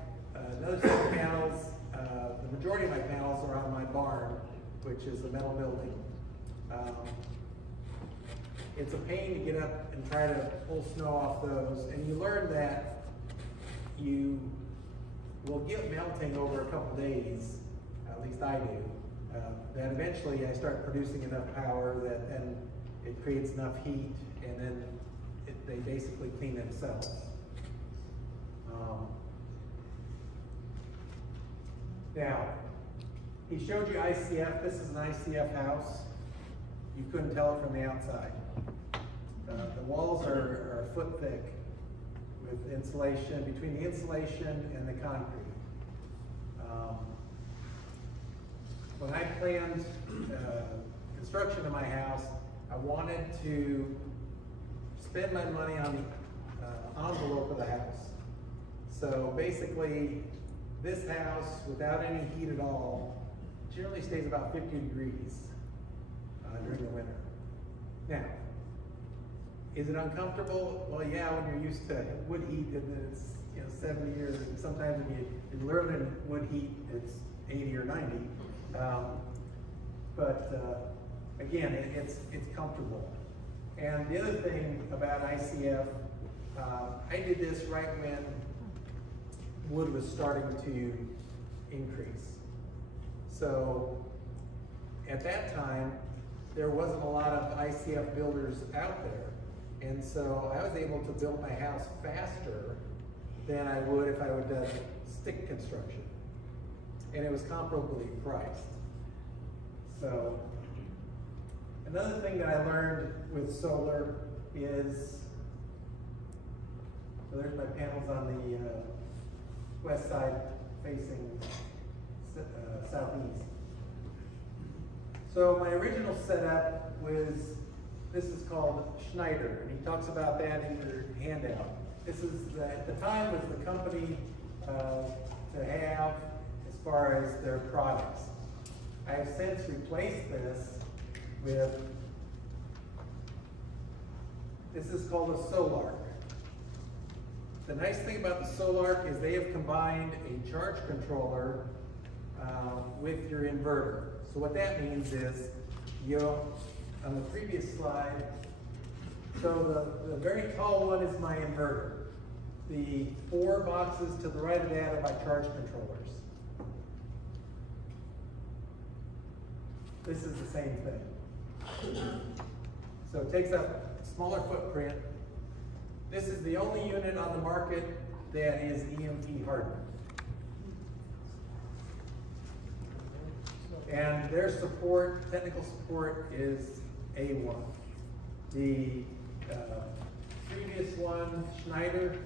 another set of panels. The majority of my panels are on my barn, which is a metal building. It's a pain to get up and try to pull snow off those, and you learn that you will get melting over a couple days, at least I do, that eventually I start producing enough power that then it creates enough heat, and then they basically clean themselves. Now, he showed you ICF. This is an ICF house. You couldn't tell it from the outside. The walls are a foot thick with insulation, between the insulation and the concrete. When I planned construction of my house, I wanted to spend my money on the envelope of the house. So basically, this house, without any heat at all, generally stays about 50 degrees during the winter. Now, is it uncomfortable? Well, yeah, when you're used to wood heat and it's 70 years, and sometimes when you learn in wood heat, it's 80 or 90. Again, it's comfortable. And the other thing about ICF, I did this right when wood was starting to increase. So at that time, there wasn't a lot of ICF builders out there. And so I was able to build my house faster than I would if I would have done stick construction. And it was comparably priced. So another thing that I learned with solar is, so there's my panels on the west side facing southeast. So my original setup was, this is called Schneider, and he talks about that in your handout. This is, at the time, was the company to have as far as their products. I have since replaced this with, this is called a Solark. The nice thing about the Solark is they have combined a charge controller with your inverter. So what that means is, on the previous slide, so the very tall one is my inverter. The 4 boxes to the right of that are my charge controllers. This is the same thing. So it takes up a smaller footprint. This is the only unit on the market that is EMP hardened. And their support, technical support, is A1. The previous one, Schneider,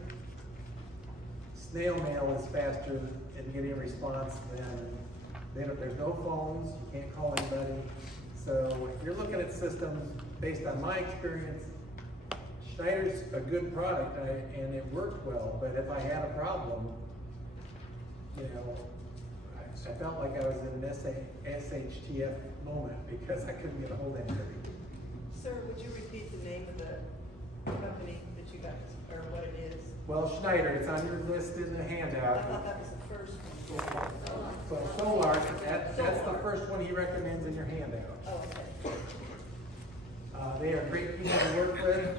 snail mail is faster in getting a response than, there's no phones, you can't call anybody. So if you're looking at systems based on my experience, Schneider's a good product and it worked well, but if I had a problem, I felt like I was in an SHTF moment because I couldn't get a hold of anybody. Sir, would you repeat the name of the company that you got, or what it is? Well, Schneider, it's on your list in the handout. I thought that was the first one. So Solar, that's the first one he recommends in your handout. Oh, okay. They are great people to work with.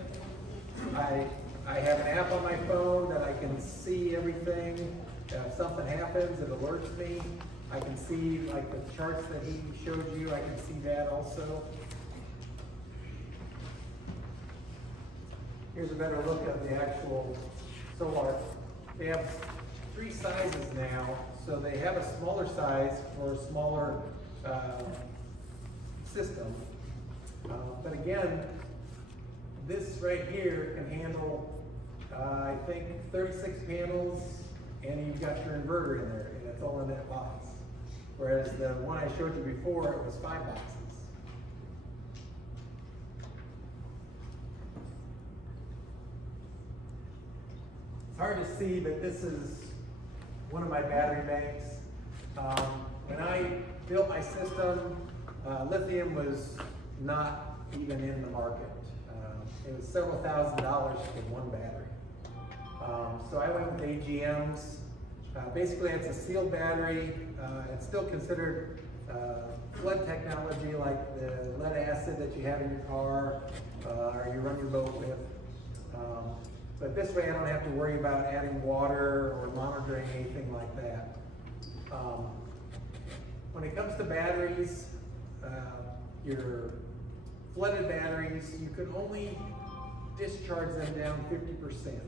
I have an app on my phone that I can see everything. If something happens, it alerts me. I can see like the charts that he showed you, I can see that also. Here's a better look at the actual Solar. They have 3 sizes now, so they have a smaller size for a smaller system. But again, this right here can handle, I think, 36 panels, and you've got your inverter in there. it's all in that box. Whereas the one I showed you before, it was 5 boxes. It's hard to see, but this is one of my battery banks. When I built my system, lithium was not even in the market. It was several $1,000s for one battery. So I went with AGMs. Basically, it's a sealed battery. It's still considered flood technology, like the lead acid that you have in your car or you run your boat with. But this way, I don't have to worry about adding water or monitoring anything like that. When it comes to batteries, your flooded batteries, you can only discharge them down 50%.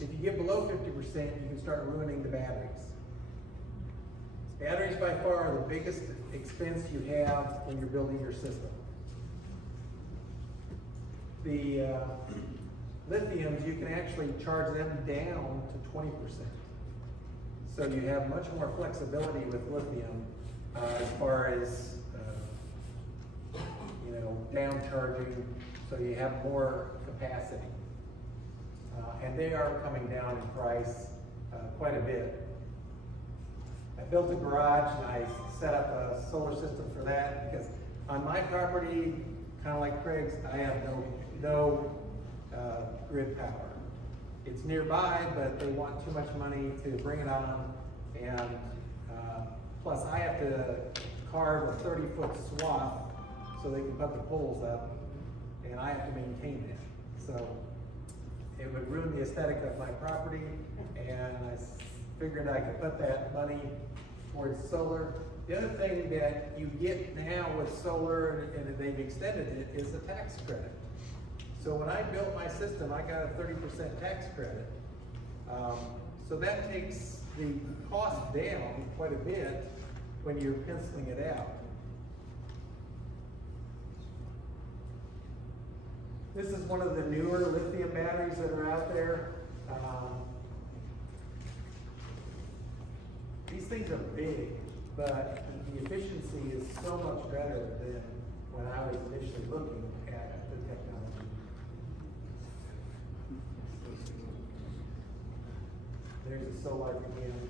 If you get below 50%, you can start ruining the batteries. Batteries by far are the biggest expense you have when you're building your system. The lithiums, you can actually charge them down to 20%. So you have much more flexibility with lithium as far as down charging, so you have more capacity. And they are coming down in price quite a bit. I built a garage and I set up a solar system for that because on my property, kind of like Craig's, I have no grid power. It's nearby, but they want too much money to bring it on, and plus I have to carve a 30-foot swath so they can put the poles up, and I have to maintain it. So it would ruin the aesthetic of my property, and I figured I could put that money towards solar. The other thing that you get now with solar, and they've extended it, is the tax credit. So when I built my system, I got a 30% tax credit. So that takes the cost down quite a bit when you're penciling it out. This is one of the newer lithium batteries that are out there. These things are big, but the efficiency is so much better than when I was initially looking at the technology. There's a solar again.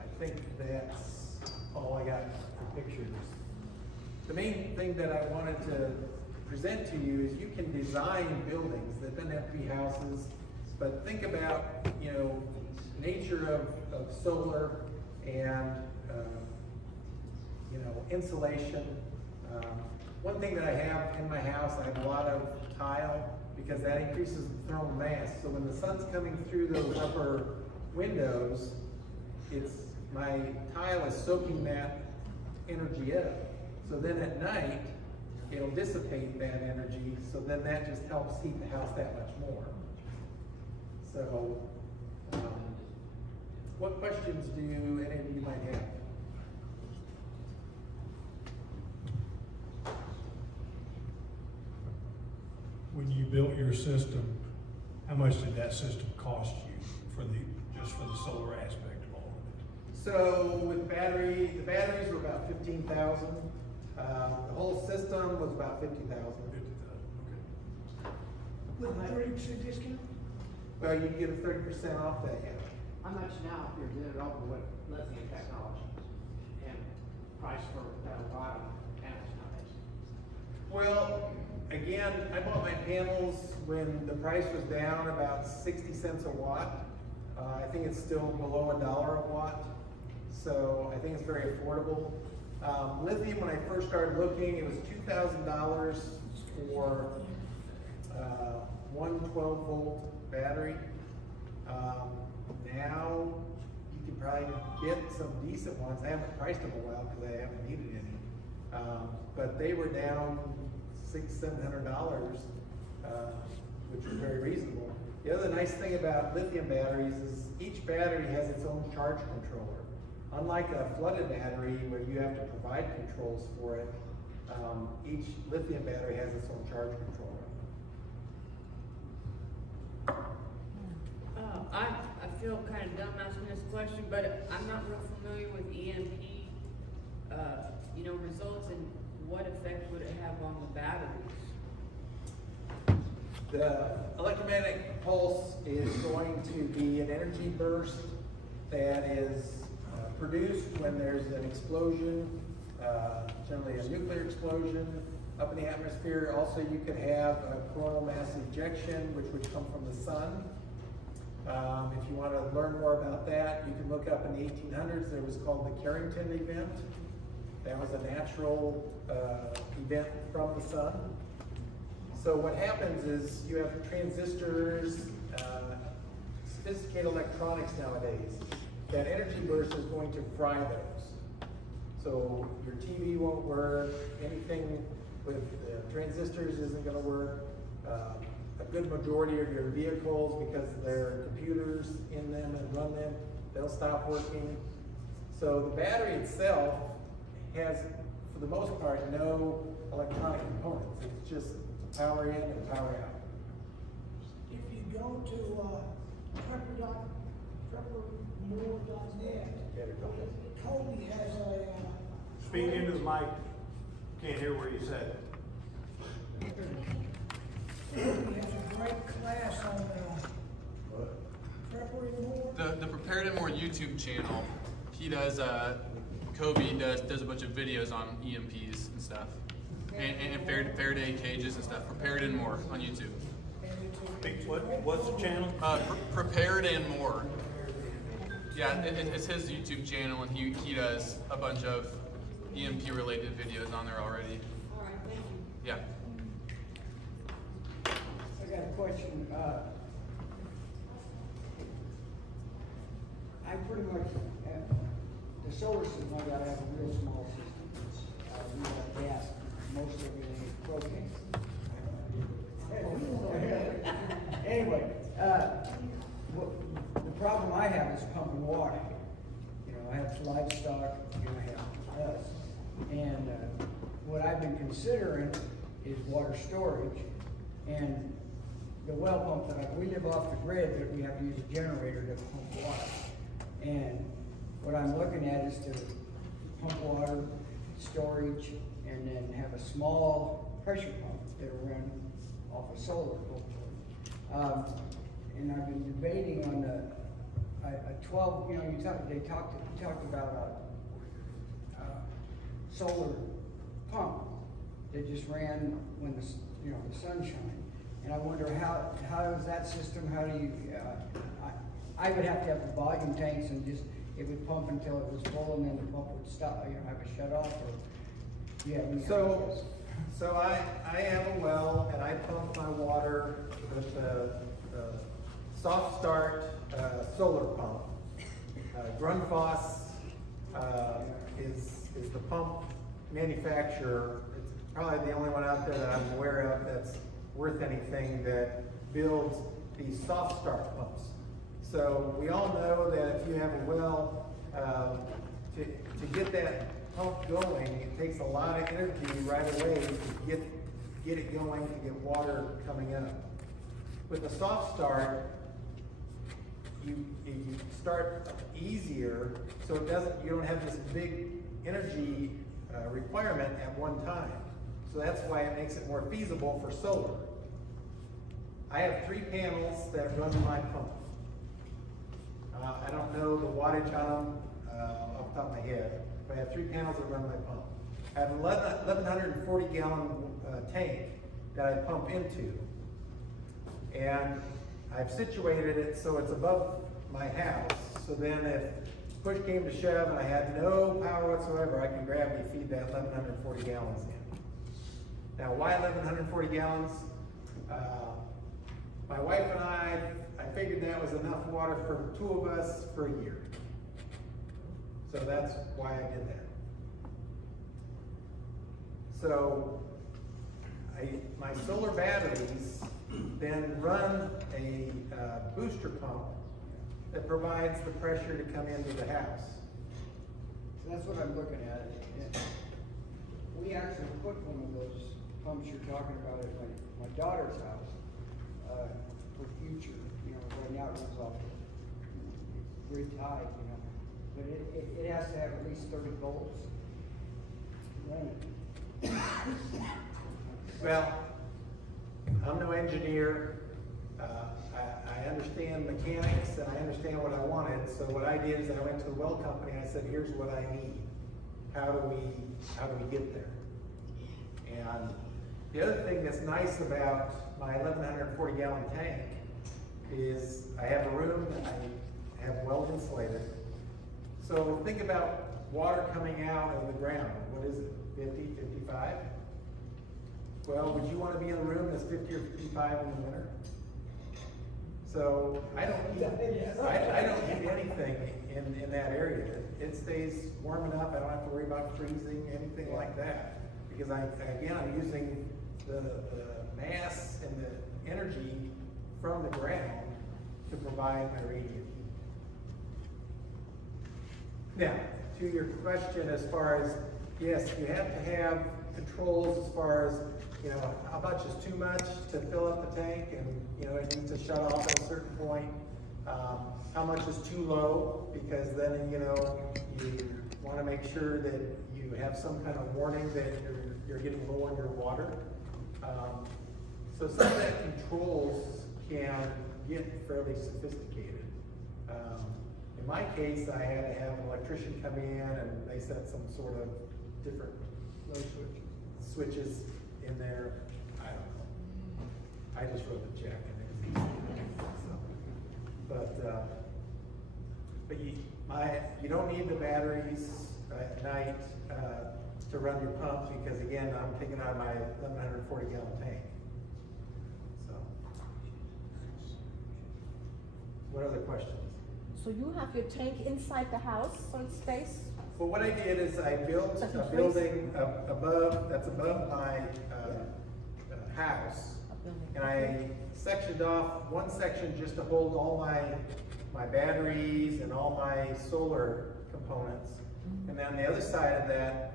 I think that's all I got for pictures. The main thing that I wanted to present to you is you can design buildings that don't have to be houses, but think about, nature of solar and, insulation. One thing that I have in my house, I have a lot of tile because that increases the thermal mass. So when the sun's coming through those upper windows, my tile is soaking that energy up. So then at night, it'll dissipate that energy, so then that just helps heat the house that much more. So, what questions do any of you might have? When you built your system, how much did that system cost you just for the solar aspect of all of it? So with the batteries were about $15,000. The whole system was about $50,000. Okay. With a 30% discount? Well, you can get a 30% off that, yeah. How much now if you're doing it over with lithium technology and price for bottom panels nowadays? Well, again, I bought my panels when the price was down about 60 cents a watt. I think it's still below $1 a watt, so I think it's very affordable. Lithium, when I first started looking, it was $2,000 for one 12-volt battery. Now, you can probably get some decent ones. I haven't priced them a while because I haven't needed any. But they were down $600–700, which is very reasonable. The other nice thing about lithium batteries is each battery has its own charge controller. Unlike a flooded battery where you have to provide controls for it, each lithium battery has its own charge controller. I feel kind of dumb asking this question, but I'm not real familiar with EMP, results, and what effect would it have on the batteries? The electromagnetic pulse is going to be an energy burst that is produced when there's an explosion, generally a nuclear explosion up in the atmosphere. Also, you could have a coronal mass ejection, which would come from the sun. If you want to learn more about that, you can look up in the 1800s. There was called the Carrington event. That was a natural event from the sun. So what happens is you have transistors, sophisticated electronics nowadays. That energy burst is going to fry those. So your TV won't work, anything with transistors isn't going to work. A good majority of your vehicles, because there are computers in them and run them, they'll stop working. So the battery itself has, for the most part, no electronic components. It's just power in and power out. If you go to prepper.net, Kobe has a... Speak into the mic. Can't hear where you said it. Kobe has a great class on prepping more. The Prepared and More YouTube channel, he does, Kobe does a bunch of videos on EMPs and stuff. And Faraday cages and stuff. Prepared and More on YouTube. What's the channel? Prepared and More. Yeah, it's his YouTube channel, and he does a bunch of EMP related videos on there already. All right, thank you. Yeah. I got a question. I pretty much have, the solar system, I gotta have a real small system. We have gas, most of it is propane. Anyway, the problem I have is pumping water. I have livestock, and I have us. And what I've been considering is water storage. And the well pump we live off the grid, but we have to use a generator to pump water. And what I'm looking at is to pump water, storage, and then have a small pressure pump that'll run off of solar, hopefully. And I've been debating on a 12, they talked about a solar pump that just ran when the sun shined. And I wonder how is that system, how do you, I would have to have the volume tanks and just, it would pump until it was full and then the pump would stop, have a shut off, or do you have any ideas? So I have a well, and I pump my water with a soft start solar pump. Grundfos is the pump manufacturer. It's probably the only one out there that I'm aware of that's worth anything that builds these soft start pumps. So we all know that if you have a well, to get that pump going, it takes a lot of energy right away to get it going, to get water coming up. With a soft start, you start easier, so you don't have this big energy requirement at one time. So that's why it makes it more feasible for solar. I have 3 panels that run my pump. I don't know the wattage on them off the top of my head, but I have 3 panels that run my pump. I have an 1,140 gallon tank that I pump into. And I've situated it so it's above my house. So then if push came to shove and I had no power whatsoever, I can gravity feed that 1,140 gallons in. Now, why 1,140 gallons? My wife and I figured that was enough water for 2 of us for a year. So that's why I did that. So my solar batteries then run a booster pump that provides the pressure to come into the house. So that's what I'm looking at. We actually put one of those pumps you're talking about at my daughter's house for future. Right now it runs off grid tied, you know. But it has to have at least 30 volts running. Well, I'm no engineer. I understand mechanics and I understand what I wanted. So what I did is I went to the well company and I said, here's what I need. How do we get there? And the other thing that's nice about my 1,140 gallon tank is I have a room that I have well insulated. So think about water coming out of the ground. What is it, 50, 55? Well, would you want to be in a room that's 50 or 55 in the winter? So I don't need anything in that area. It stays warm enough. I don't have to worry about freezing, anything like that. Because I'm using the mass and the energy from the ground to provide my radiant heat. Now, to your question as far as, yes, you have to have controls as far as, you know, how much is too much to fill up the tank and, you know, it needs to shut off at a certain point. How much is too low, because then, you know, you want to make sure that you have some kind of warning that you're getting low on your water. So some of that controls can get fairly sophisticated. In my case, I had to have an electrician come in and they set some sort of different switches in there. I don't know. I just wrote the check and it was easy. So, but you don't need the batteries at night to run your pump, because again, I'm taking out my 1,140 gallon tank. So, what other questions? So you have your tank inside the house, so it stays? Well, what I did is I built a building above my house, and I sectioned off one section just to hold all my batteries and all my solar components, and then the other side of that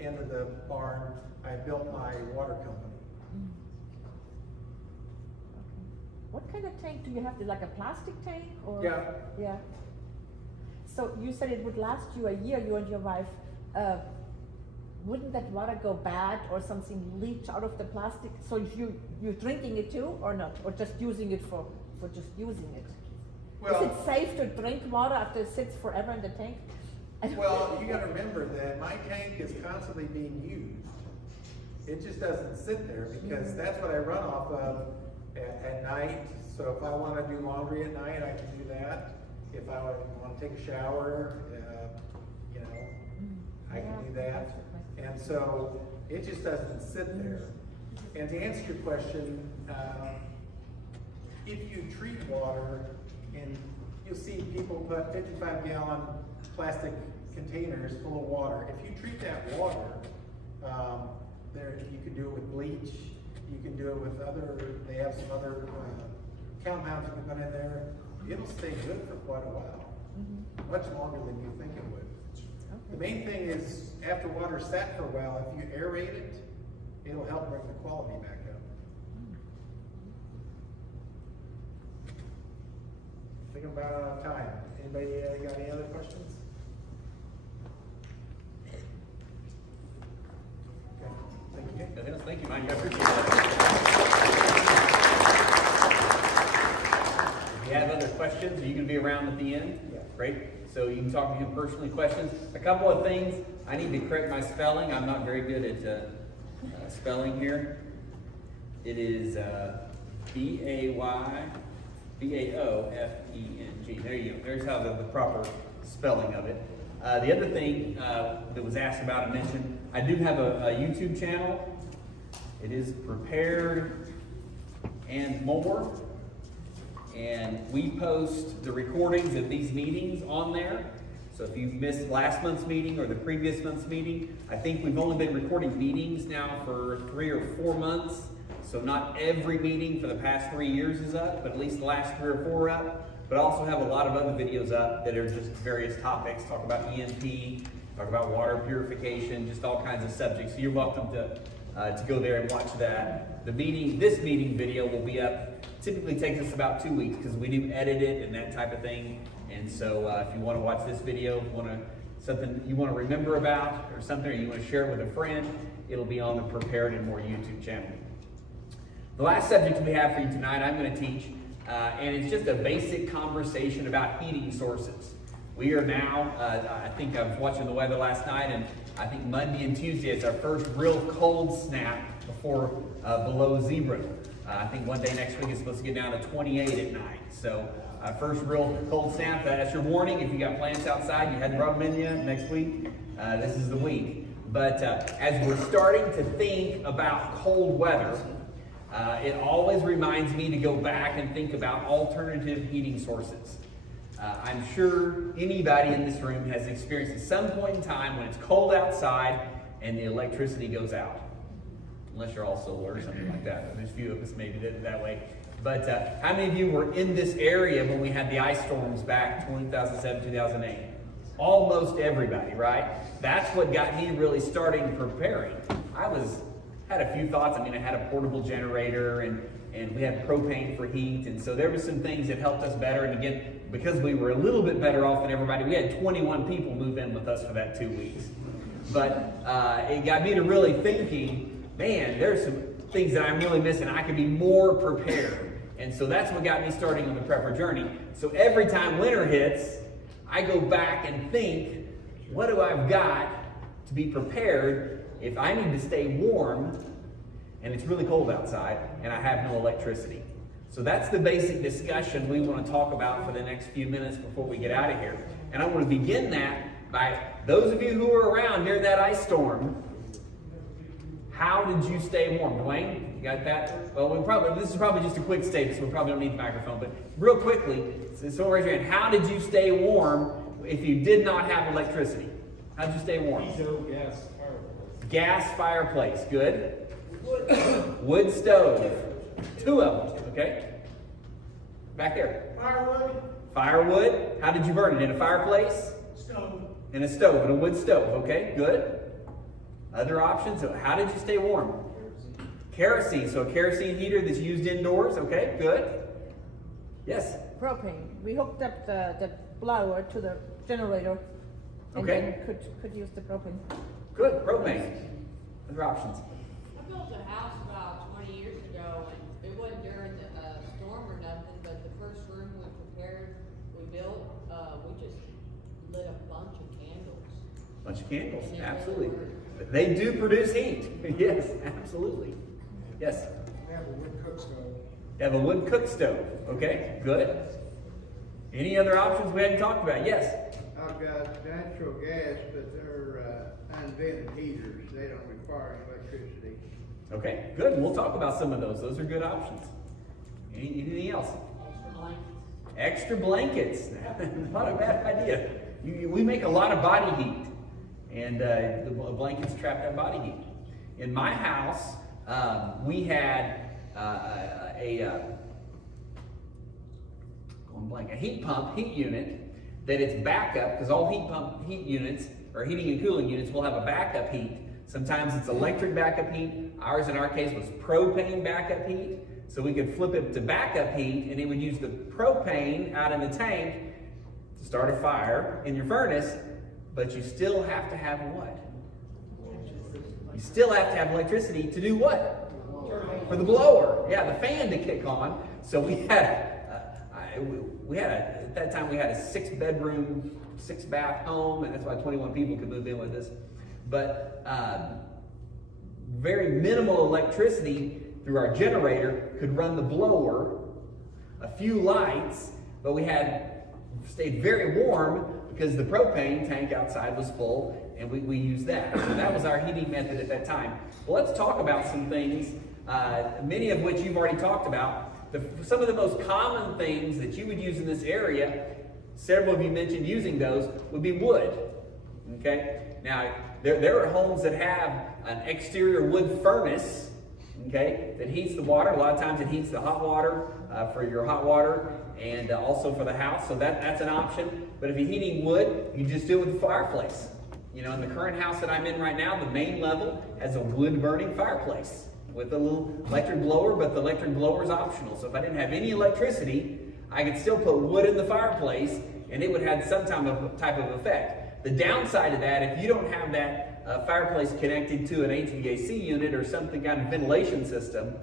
end of the barn, I built my water company. What kind of tank do you have? Like a plastic tank? Or? Yeah. Yeah. So you said it would last you a year, you and your wife. Wouldn't that water go bad or something leach out of the plastic? So you're drinking it too, or not? Or just using it for just using it? Well, is it safe to drink water after it sits forever in the tank? Well, you got to remember that my tank is constantly being used. It just doesn't sit there, because that's what I run off of at night. So if I want to do laundry at night, I can do that. If I want to take a shower, you know, I can do that. And so it just doesn't sit there. And to answer your question, if you treat water, and you'll see people put 55-gallon plastic containers full of water. If you treat that water, you can do it with bleach. You can do it with they have some other compounds you can put in there. It'll stay good for quite a while, much longer than you think it would. The main thing is, after water sat for a while, if you aerate it, it'll help bring the quality back up. I think I'm about out of time. Anybody got any other questions? Okay, thank you. Nothing else. Thank you, Mike. I appreciate that. If you have other questions, are you going to be around at the end? Yeah. Great. So you can talk to him personally. Questions. A couple of things. I need to correct my spelling. I'm not very good at spelling here. It is B-A-Y-B-A-O-F-E-N-G. There you go. There's how the proper spelling of it. The other thing that was asked about and mentioned, I do have a YouTube channel. It is Prepared and More. And we post the recordings of these meetings on there. So if you've missed last month's meeting or the previous month's meeting, I think we've only been recording meetings now for 3 or 4 months. So not every meeting for the past 3 years is up, but at least the last 3 or 4 are up. But I also have a lot of other videos up that are just various topics. Talk about EMP, talk about water purification, just all kinds of subjects. So you're welcome to go there and watch that. This meeting video will be up Typically takes us about 2 weeks because we do edit it and that type of thing. And so if you want to watch this video, something you want to remember about or something, or you want to share it with a friend, it'll be on the Prepared and More YouTube channel. The last subject we have for you tonight, I'm going to teach, and it's just a basic conversation about heating sources. We are now, I think I was watching the weather last night, and I think Monday and Tuesday is our first real cold snap before below zero. I think one day next week is supposed to get down to 28 at night. So first real cold snap, that's your warning. If you got plants outside, you hadn't brought them in yet, next week, this is the week. But as we're starting to think about cold weather, it always reminds me to go back and think about alternative heating sources. I'm sure anybody in this room has experienced at some point in time when it's cold outside and the electricity goes out. Unless you're all solar or something like that. There's a few of us maybe did it that way. But how many of you were in this area when we had the ice storms back 2007, 2008? Almost everybody, right? That's what got me really starting preparing. Had a few thoughts. I mean, I had a portable generator and we had propane for heat. And so there were some things that helped us better. And again, because we were a little bit better off than everybody, we had 21 people move in with us for that 2 weeks. But it got me to really thinking, man, there's some things that I'm really missing. I could be more prepared. And so that's what got me starting on the prepper journey. So every time winter hits, I go back and think, what do I've got to be prepared if I need to stay warm and it's really cold outside and I have no electricity? So that's the basic discussion we want to talk about for the next few minutes before we get out of here. And I want to begin that by those of you who were around during that ice storm. How did you stay warm? Dwayne, you got that? Well, this is probably just a quick statement, so we probably don't need the microphone, but real quickly, so raise your hand. How did you stay warm if you did not have electricity? How did you stay warm? Gas fireplace. Gas fireplace, good. Wood stove. 2 of them, okay? Back there. Firewood. Firewood. How did you burn it? In a fireplace? Stove. In a stove, in a wood stove, okay, good. Other options, so how did you stay warm? Kerosene, so a kerosene heater that's used indoors, okay, good. Yes? Propane. We hooked up the blower to the generator and then could use the propane. Good, propane. Other options? I built a house about 20 years ago, and it wasn't during the storm or nothing, but the first room we built, we just lit a bunch of candles. Bunch of candles, absolutely. They do produce heat. Yes, absolutely. Yes? We have a wood cook stove. You have a wood cook stove. Okay, good. Any other options we hadn't talked about? Yes? I've got natural gas, but they're unvented heaters. They don't require electricity. Okay, good. And we'll talk about some of those. Those are good options. Anything else? Extra blankets. Not a bad idea. We make a lot of body heat. And the blankets trap that body heat. In my house, we had a heat pump, heat unit, that it's backup, because all heat units, or heating and cooling units, will have a backup heat. Sometimes it's electric backup heat. Ours, in our case, was propane backup heat. So we could flip it to backup heat, and it would use the propane out in the tank to start a fire in your furnace. But you still have to have what? You still have to have electricity to do what? For the blower. Yeah, the fan to kick on. So we had, at that time we had a 6-bedroom, 6-bath home, and that's why 21 people could move in with us. But very minimal electricity through our generator could run the blower, a few lights, but we stayed very warm because the propane tank outside was full, and we used that. So that was our heating method at that time. Well, let's talk about some things, many of which you've already talked about. Some of the most common things that you would use in this area, several of you mentioned using those, would be wood. Okay? Now, there are homes that have an exterior wood furnace, okay, that heats the water. A lot of times it heats the hot water for your hot water, and also for the house, so that's an option. But if you're heating wood, you just do it with a fireplace. You know, in the current house that I'm in right now, the main level has a wood-burning fireplace. with a little electric blower, but the electric blower is optional. So if I didn't have any electricity, I could still put wood in the fireplace and it would have some type of effect. The downside of that, if you don't have that fireplace connected to an HVAC unit or something kind of ventilation system,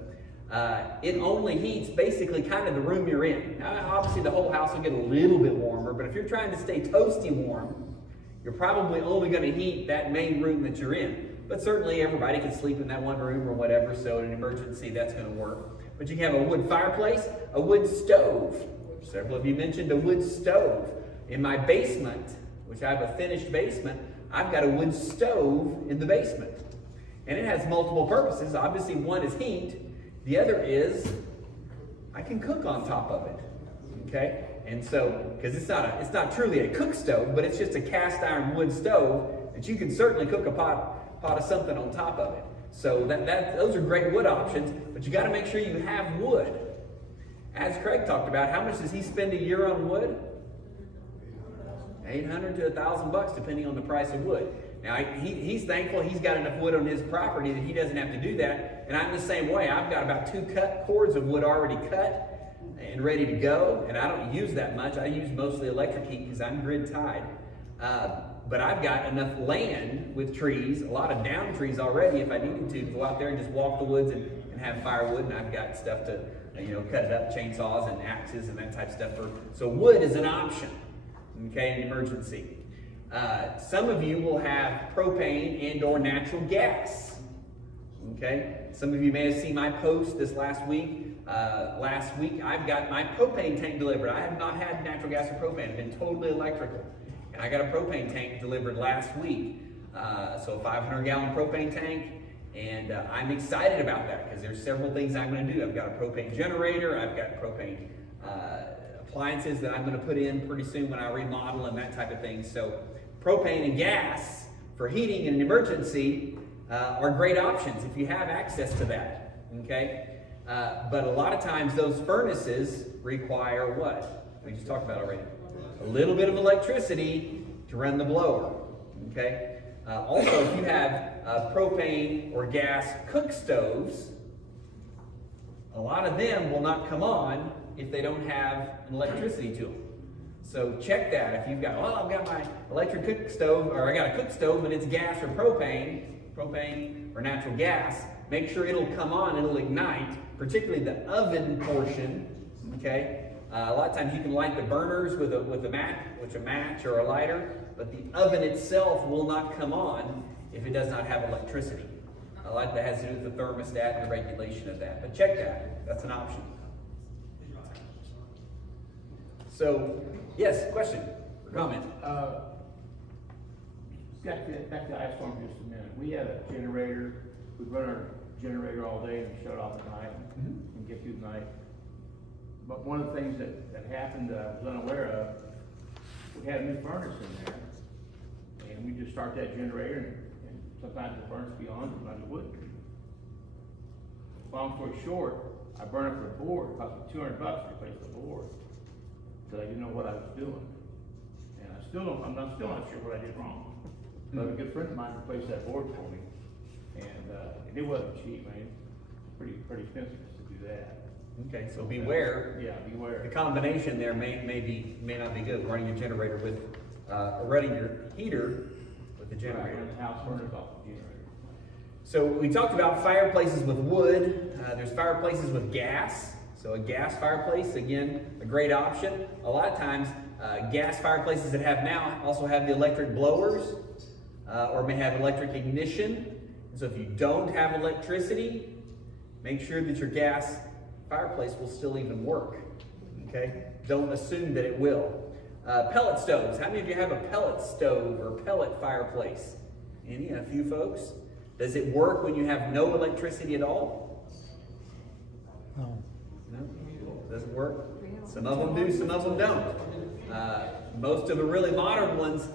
it only heats basically kind of the room you're in. Now, obviously the whole house will get a little bit warmer, but if you're trying to stay toasty warm, you're probably only going to heat that main room that you're in. But certainly everybody can sleep in that one room or whatever, so in an emergency that's going to work. But you can have a wood fireplace, a wood stove. Several of you mentioned a wood stove. In my basement, which I have a finished basement, I've got a wood stove in the basement. And it has multiple purposes. Obviously one is heat. The other is I can cook on top of it. Okay? And so, because it's not truly a cook stove, but it's just a cast iron wood stove that you can certainly cook a pot of something on top of it. So those are great wood options, but you got to make sure you have wood. As Craig talked about, how much does he spend a year on wood? $800 to $1,000, depending on the price of wood. Now, he's thankful he's got enough wood on his property that he doesn't have to do that. And I'm the same way. I've got about 2 cut cords of wood already cut and ready to go. And I don't use that much. I use mostly electric heat because I'm grid tied. But I've got enough land with trees, a lot of down trees already if I needed to go out there and just walk the woods and have firewood. And I've got stuff to, cut it up, chainsaws and axes and that type of stuff. So wood is an option, okay, in emergency. Some of you will have propane and or natural gas, okay? Some of you may have seen my post this last week. Last week, I've got my propane tank delivered. I have not had natural gas or propane. I've been totally electrical. And I got a propane tank delivered last week. So a 500-gallon propane tank. And I'm excited about that because there's several things I'm going to do. I've got a propane generator. I've got propane appliances that I'm going to put in pretty soon when I remodel and that type of thing. So propane and gas for heating in an emergency are great options if you have access to that, okay? But a lot of times those furnaces require what? We just talked about already. A little bit of electricity to run the blower, okay? Also, if you have propane or gas cook stoves, a lot of them will not come on if they don't have an electricity to them. So check that. If you've got, well, I've got my electric cook stove, or I got a cook stove and it's gas or propane or natural gas, make sure it'll come on, it'll ignite, particularly the oven portion, okay? A lot of times you can light the burners with a match or a lighter, but the oven itself will not come on if it does not have electricity. A lot of that has to do with the thermostat and the regulation of that. But check that. That's an option. So, yes, question or comment? Back to ice storm just a minute. We had a generator. We'd run our generator all day and shut it off at night and get through the night. But one of the things that happened that I was unaware of, we had a new furnace in there. And we just start that generator and sometimes the furnace would be on, sometimes it wouldn't. Long story short, I burned up the board. It cost me $200 to replace the board. Because I didn't know what I was doing. And I'm still not sure what I did wrong. But a good friend of mine replaced that board for me. And it wasn't cheap, man. Pretty expensive to do that. Okay, so beware. Yeah, beware. The combination there may not be good. Running your generator with, running your heater with the generator. Right, the house burners off the generator. So we talked about fireplaces with wood. There's fireplaces with gas. So a gas fireplace, again, a great option. A lot of times, gas fireplaces that have now also have the electric blowers or may have electric ignition. So if you don't have electricity, make sure that your gas fireplace will still even work, okay? Don't assume that it will. Pellet stoves. How many of you have a pellet stove or pellet fireplace? Any? A few folks? Does it work when you have no electricity at all? No. No? Doesn't work? Some of them do, some of them don't. Most of the really modern ones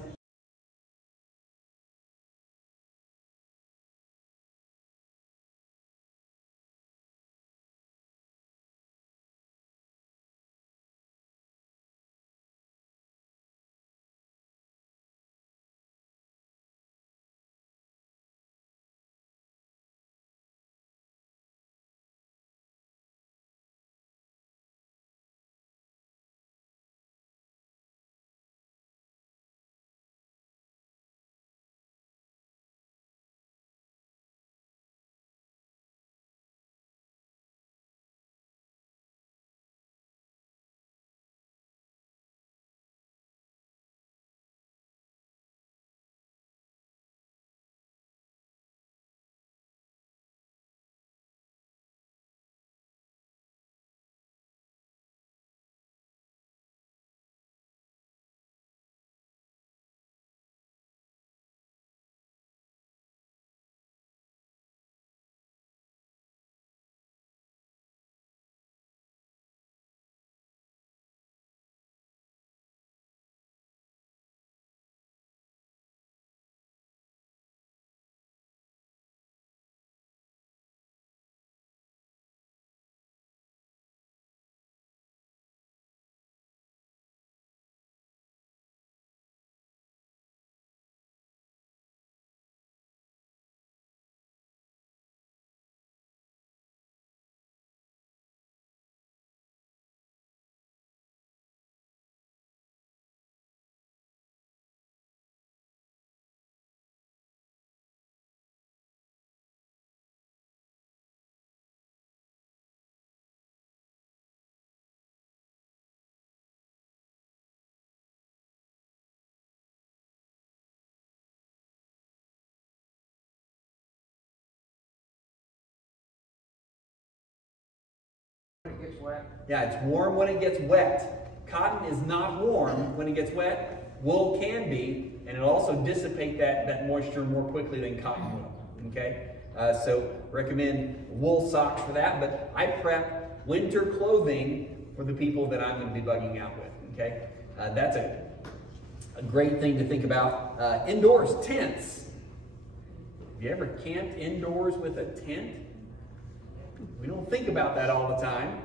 gets wet? Yeah, it's warm when it gets wet. Cotton is not warm when it gets wet. Wool can be, and it'll also dissipate that moisture more quickly than cotton will. Okay? So recommend wool socks for that, but I prep winter clothing for the people that I'm going to be bugging out with. Okay? That's a great thing to think about. Indoors, tents. Have you ever camped indoors with a tent? We don't think about that all the time,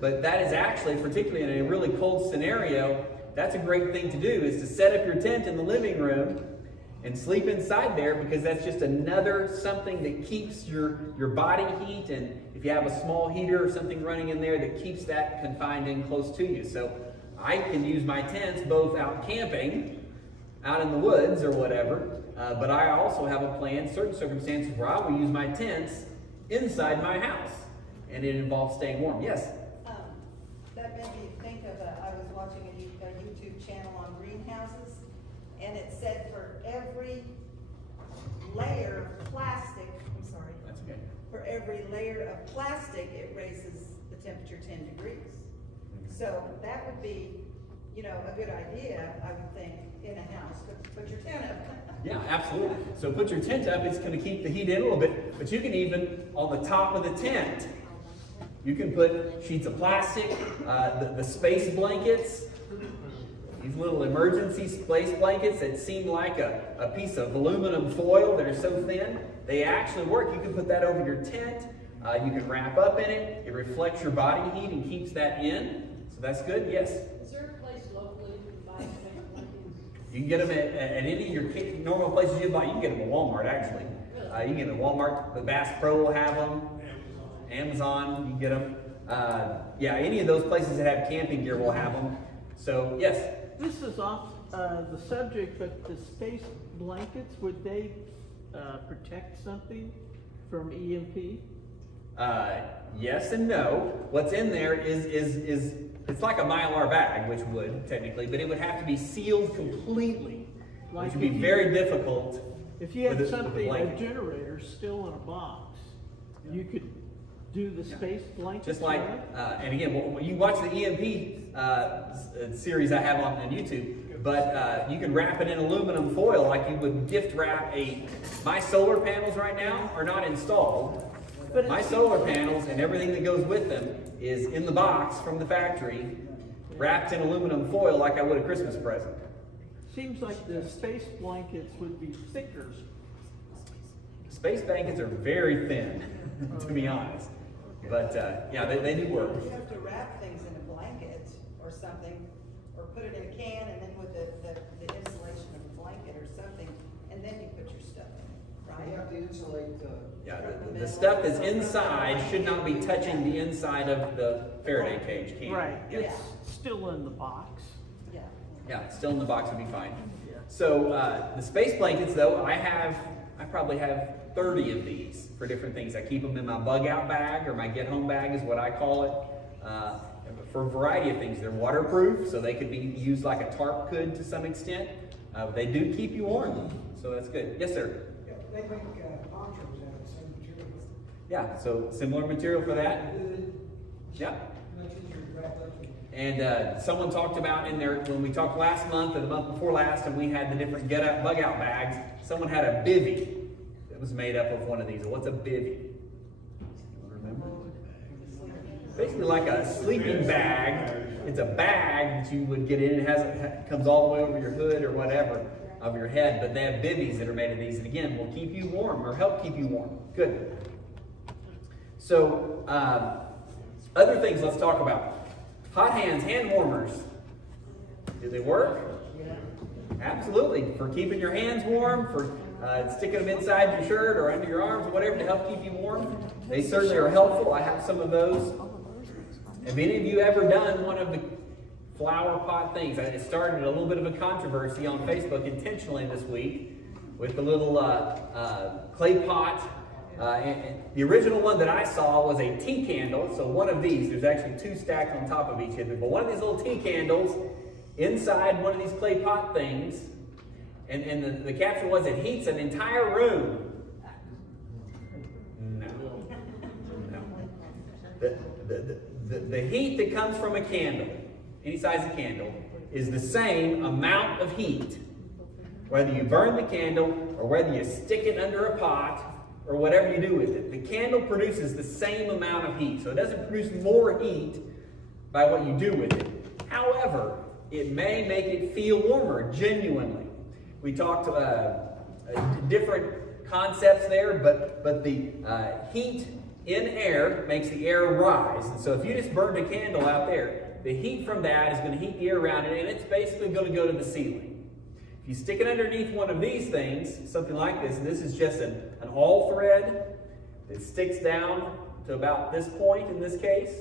but that is actually, particularly in a really cold scenario, that's a great thing to do, is to set up your tent in the living room and sleep inside there, because that's just another something that keeps your body heat, and if you have a small heater or something running in there, that keeps that confined in close to you. So I can use my tents both out camping, out in the woods or whatever, but I also have a plan, certain circumstances, where I will use my tents inside my house, and it involves staying warm. Yes? That made me think of, I was watching a YouTube channel on greenhouses, and it said for every layer of plastic, I'm sorry, That's okay. for every layer of plastic, it raises the temperature 10 degrees. So that would be, you know, a good idea, I would think, in a house, but put your tent up. Yeah, absolutely. So put your tent up, it's going to keep the heat in a little bit, but you can even, on the top of the tent, you can put sheets of plastic, the space blankets, these little emergency space blankets that seem like a piece of aluminum foil that are so thin. They actually work. You can put that over your tent. You can wrap up in it. It reflects your body heat and keeps that in. So that's good. Yes? Is there a place locally you can buy space blankets? You can get them at any of your normal places you buy. You can get them at Walmart, actually. You can get them at Walmart. The Bass Pro will have them. Amazon, you can get them. Yeah, any of those places that have camping gear will have them. So, yes? This is off the subject, but the space blankets, would they protect something from EMP? Yes and no. What's in there is it's like a Mylar bag, which would technically, but it would have to be sealed completely, which would be very difficult. If you had something, a generator still in a box, you could do the space blanket. Just like, and again, you watch the EMP series I have on YouTube, but you can wrap it in aluminum foil like you would gift wrap my solar panels right now are not installed. But my solar panels and everything that goes with them is in the box from the factory, wrapped in aluminum foil like I would a Christmas present. Seems like the space blankets would be thicker. Space blankets are very thin, to be honest. But yeah, they do work. You have to wrap things in a blanket or something, or put it in a can, and then with the insulation of a blanket or something, and then you put your stuff in, right? You have to insulate yeah, the stuff that's inside should not be touching the inside of the Faraday cage can. Right, Yeah. it's still in the box. Yeah. Yeah, still in the box would be fine. Yeah. So the space blankets, though, I probably have 30 of these for different things. I keep them in my bug out bag, or my get home bag is what I call it, for a variety of things. They're waterproof, so they could be used like a tarp could to some extent. They do keep you warm, so that's good. Yes, sir? Yeah, they make ponchos out of the same material. Yeah, so similar material for that. Yeah. And someone talked about in there, when we talked last month or the month before last, and we had the different bug out bags, someone had a bivvy that was made up of one of these. What's a bivvy? Remember? Basically like a sleeping bag. It's a bag that you would get in. It comes all the way over your hood or whatever of your head, but they have bivvies that are made of these, and again, will keep you warm or help keep you warm. Good. So, other things let's talk about. Hot hands, hand warmers. Do they work? Absolutely. For keeping your hands warm, for sticking them inside your shirt or under your arms or whatever to help keep you warm. They certainly are helpful. I have some of those. Have any of you ever done one of the flower pot things? It started a little bit of a controversy on Facebook intentionally this week with the little clay pot. And the original one that I saw was a tea candle. So one of these, there's actually two stacked on top of each other, but one of these little tea candles inside one of these clay pot things, and the caption was, it heats an entire room. No. the heat that comes from a candle, any size of candle, is the same amount of heat. Whether you burn the candle or whether you stick it under a pot or whatever you do with it. The candle produces the same amount of heat. So it doesn't produce more heat by what you do with it. However, it may make it feel warmer, genuinely. We talked different concepts there, but the heat in air makes the air rise. And so if you just burned a candle out there, the heat from that is going to heat the air around it, and it's basically going to go to the ceiling. If you stick it underneath one of these things, something like this, and this is just an all thread that sticks down to about this point in this case,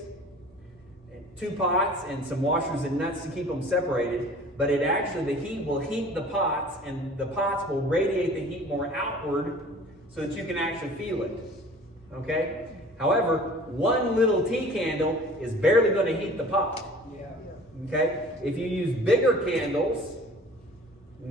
and 2 pots and some washers and nuts to keep them separated, but it actually, the heat will heat the pots, and the pots will radiate the heat more outward so that you can actually feel it, okay? However, one little tea candle is barely going to heat the pot, okay? If you use bigger candles,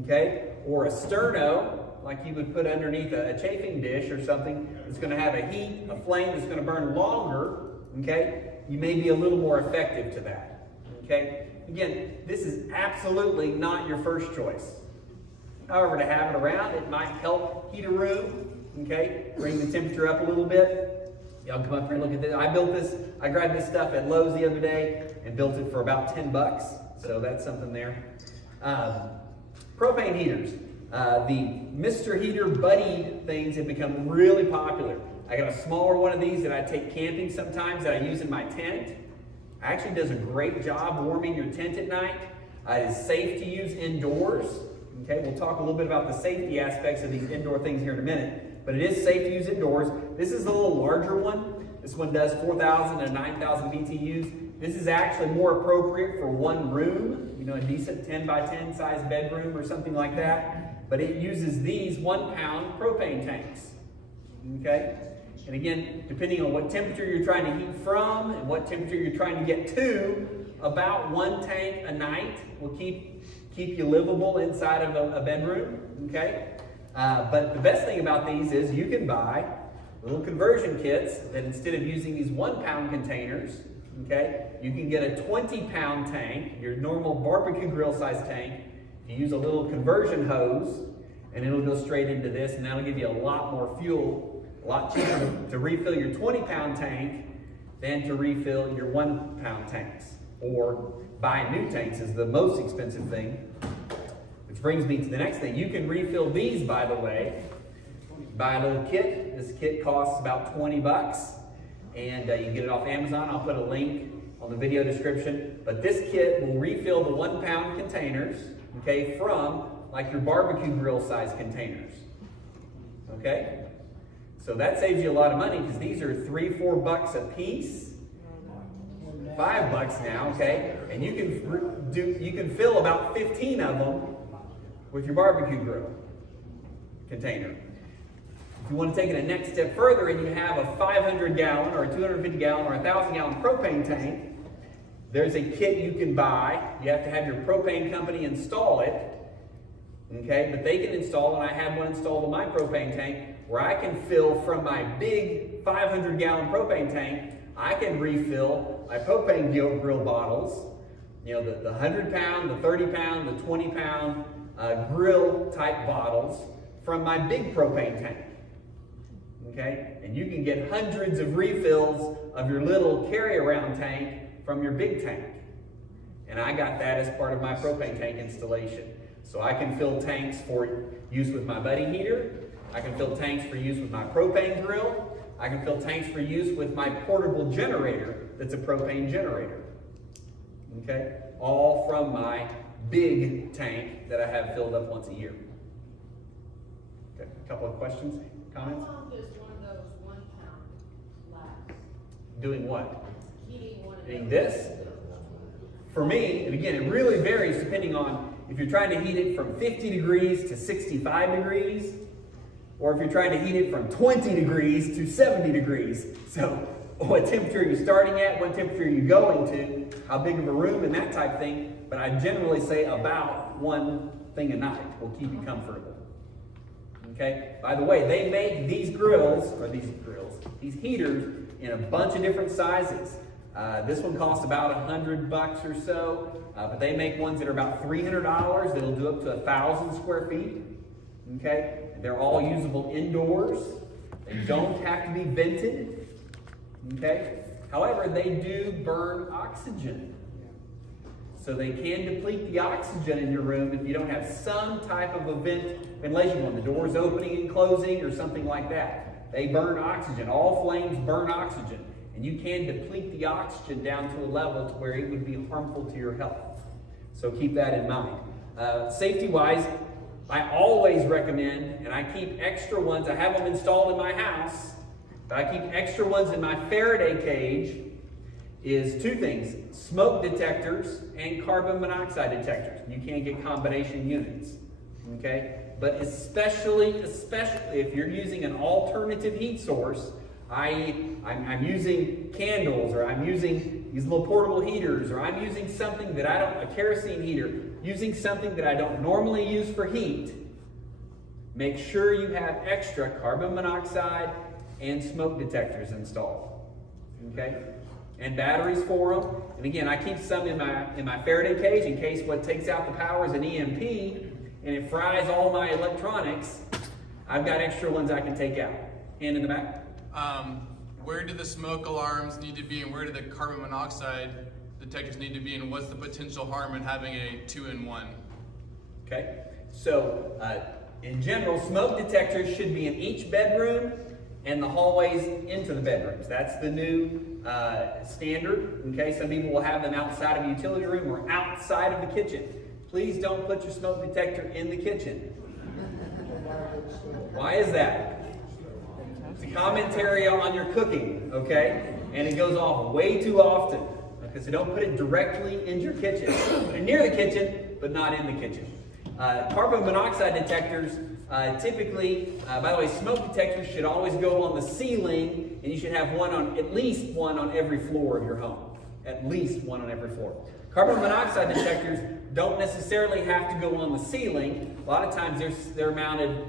okay, or a sterno, like you would put underneath a chafing dish or something, it's going to have a heat, a flame that's going to burn longer, okay, you may be a little more effective to that, okay? Again, this is absolutely not your first choice. However, to have it around, it might help heat a room, okay, bring the temperature up a little bit. Y'all come up here and look at this. I grabbed this stuff at Lowe's the other day and built it for about 10 bucks, so that's something there. Propane heaters. The Mr. Heater Buddy things have become really popular. I got a smaller one of these that I take camping sometimes that I use in my tent. It actually does a great job warming your tent at night. It is safe to use indoors. Okay, we'll talk a little bit about the safety aspects of these indoor things here in a minute, but it is safe to use indoors. This is the little larger one. This one does 4,000 to 9,000 BTUs. This is actually more appropriate for one room, you know, a decent 10 by 10 size bedroom or something like that. But it uses these 1 pound propane tanks, okay? And again, depending on what temperature you're trying to heat from and what temperature you're trying to get to, about 1 tank a night will keep you livable inside of a bedroom, okay? But the best thing about these is you can buy little conversion kits that instead of using these 1 pound containers, okay, you can get a 20 pound tank, your normal barbecue grill size tank. You use a little conversion hose and it'll go straight into this, and that'll give you a lot more fuel, a lot cheaper to refill your 20 pound tank than to refill your 1 pound tanks. Or buying new tanks is the most expensive thing. Which brings me to the next thing. You can refill these, by the way. Buy a little kit. This kit costs about 20 bucks. And you can get it off Amazon. I'll put a link on the video description. But this kit will refill the 1 pound containers, okay, from like your barbecue grill size containers. Okay? So that saves you a lot of money because these are $3-4 bucks a piece. $5 bucks now, okay? And you can fill about 15 of them with your barbecue grill container. If you want to take it a next step further and you have a 500 gallon or a 250 gallon or a 1,000 gallon propane tank, there's a kit you can buy. You have to have your propane company install it, okay? But they can install, and I have one installed in my propane tank, where I can fill from my big 500 gallon propane tank. I can refill my propane grill bottles, you know, the 100 pound, the 30 pound, the 20 pound grill type bottles from my big propane tank, okay? And you can get hundreds of refills of your little carry around tank from your big tank. And I got that as part of my propane tank installation. So I can fill tanks for use with my buddy heater. I can fill tanks for use with my propane grill. I can fill tanks for use with my portable generator that's a propane generator. Okay? All from my big tank that I have filled up once a year. Okay, a couple of questions, comments? How long does one of those 1 pound last? Doing what? Heating one of Doing those. this? For me, and again, it really varies depending on if you're trying to heat it from 50 degrees to 65 degrees, or if you're trying to heat it from 20 degrees to 70 degrees. So what temperature you're starting at, what temperature you're going to, how big of a room and that type of thing. But I generally say about 1 thing a night will keep you comfortable. Okay? By the way, they make these grills, or these heaters in a bunch of different sizes. This one costs about $100 or so, but they make ones that are about $300 that'll do up to 1,000 square feet. Okay, they're all usable indoors. They don't have to be vented. Okay, however, they do burn oxygen. So they can deplete the oxygen in your room if you don't have some type of a ventilation one, the doors opening and closing or something like that. They burn oxygen. All flames burn oxygen. And you can deplete the oxygen down to a level to where it would be harmful to your health. So keep that in mind. Safety-wise, I always recommend, and I keep extra ones, I have them installed in my house, but I keep extra ones in my Faraday cage, is two things: smoke detectors and carbon monoxide detectors. You can get combination units, okay? But especially if you're using an alternative heat source, I'm using candles, or I'm using these little portable heaters, or I'm using something that a kerosene heater, using something that I don't normally use for heat, make sure you have extra carbon monoxide and smoke detectors installed, okay? And batteries for them. And again, I keep some in my Faraday cage in case what takes out the power is an EMP and it fries all my electronics. I've got extra ones I can take out. Hand in the back. Where do the smoke alarms need to be, and where do the carbon monoxide detectors need to be, and what's the potential harm in having a 2-in-1? Okay, so in general, smoke detectors should be in each bedroom and the hallways into the bedrooms. That's the new standard. Okay, some people will have them outside of a utility room or outside of the kitchen. Please don't put your smoke detector in the kitchen. Why is that? It's a commentary on your cooking, okay? And it goes off way too often. Okay, so don't put it directly in your kitchen. Put it near the kitchen, but not in the kitchen. Carbon monoxide detectors, typically, by the way, smoke detectors should always go on the ceiling, and you should have at least one on every floor of your home. At least one on every floor. Carbon monoxide detectors don't necessarily have to go on the ceiling. A lot of times they're mounted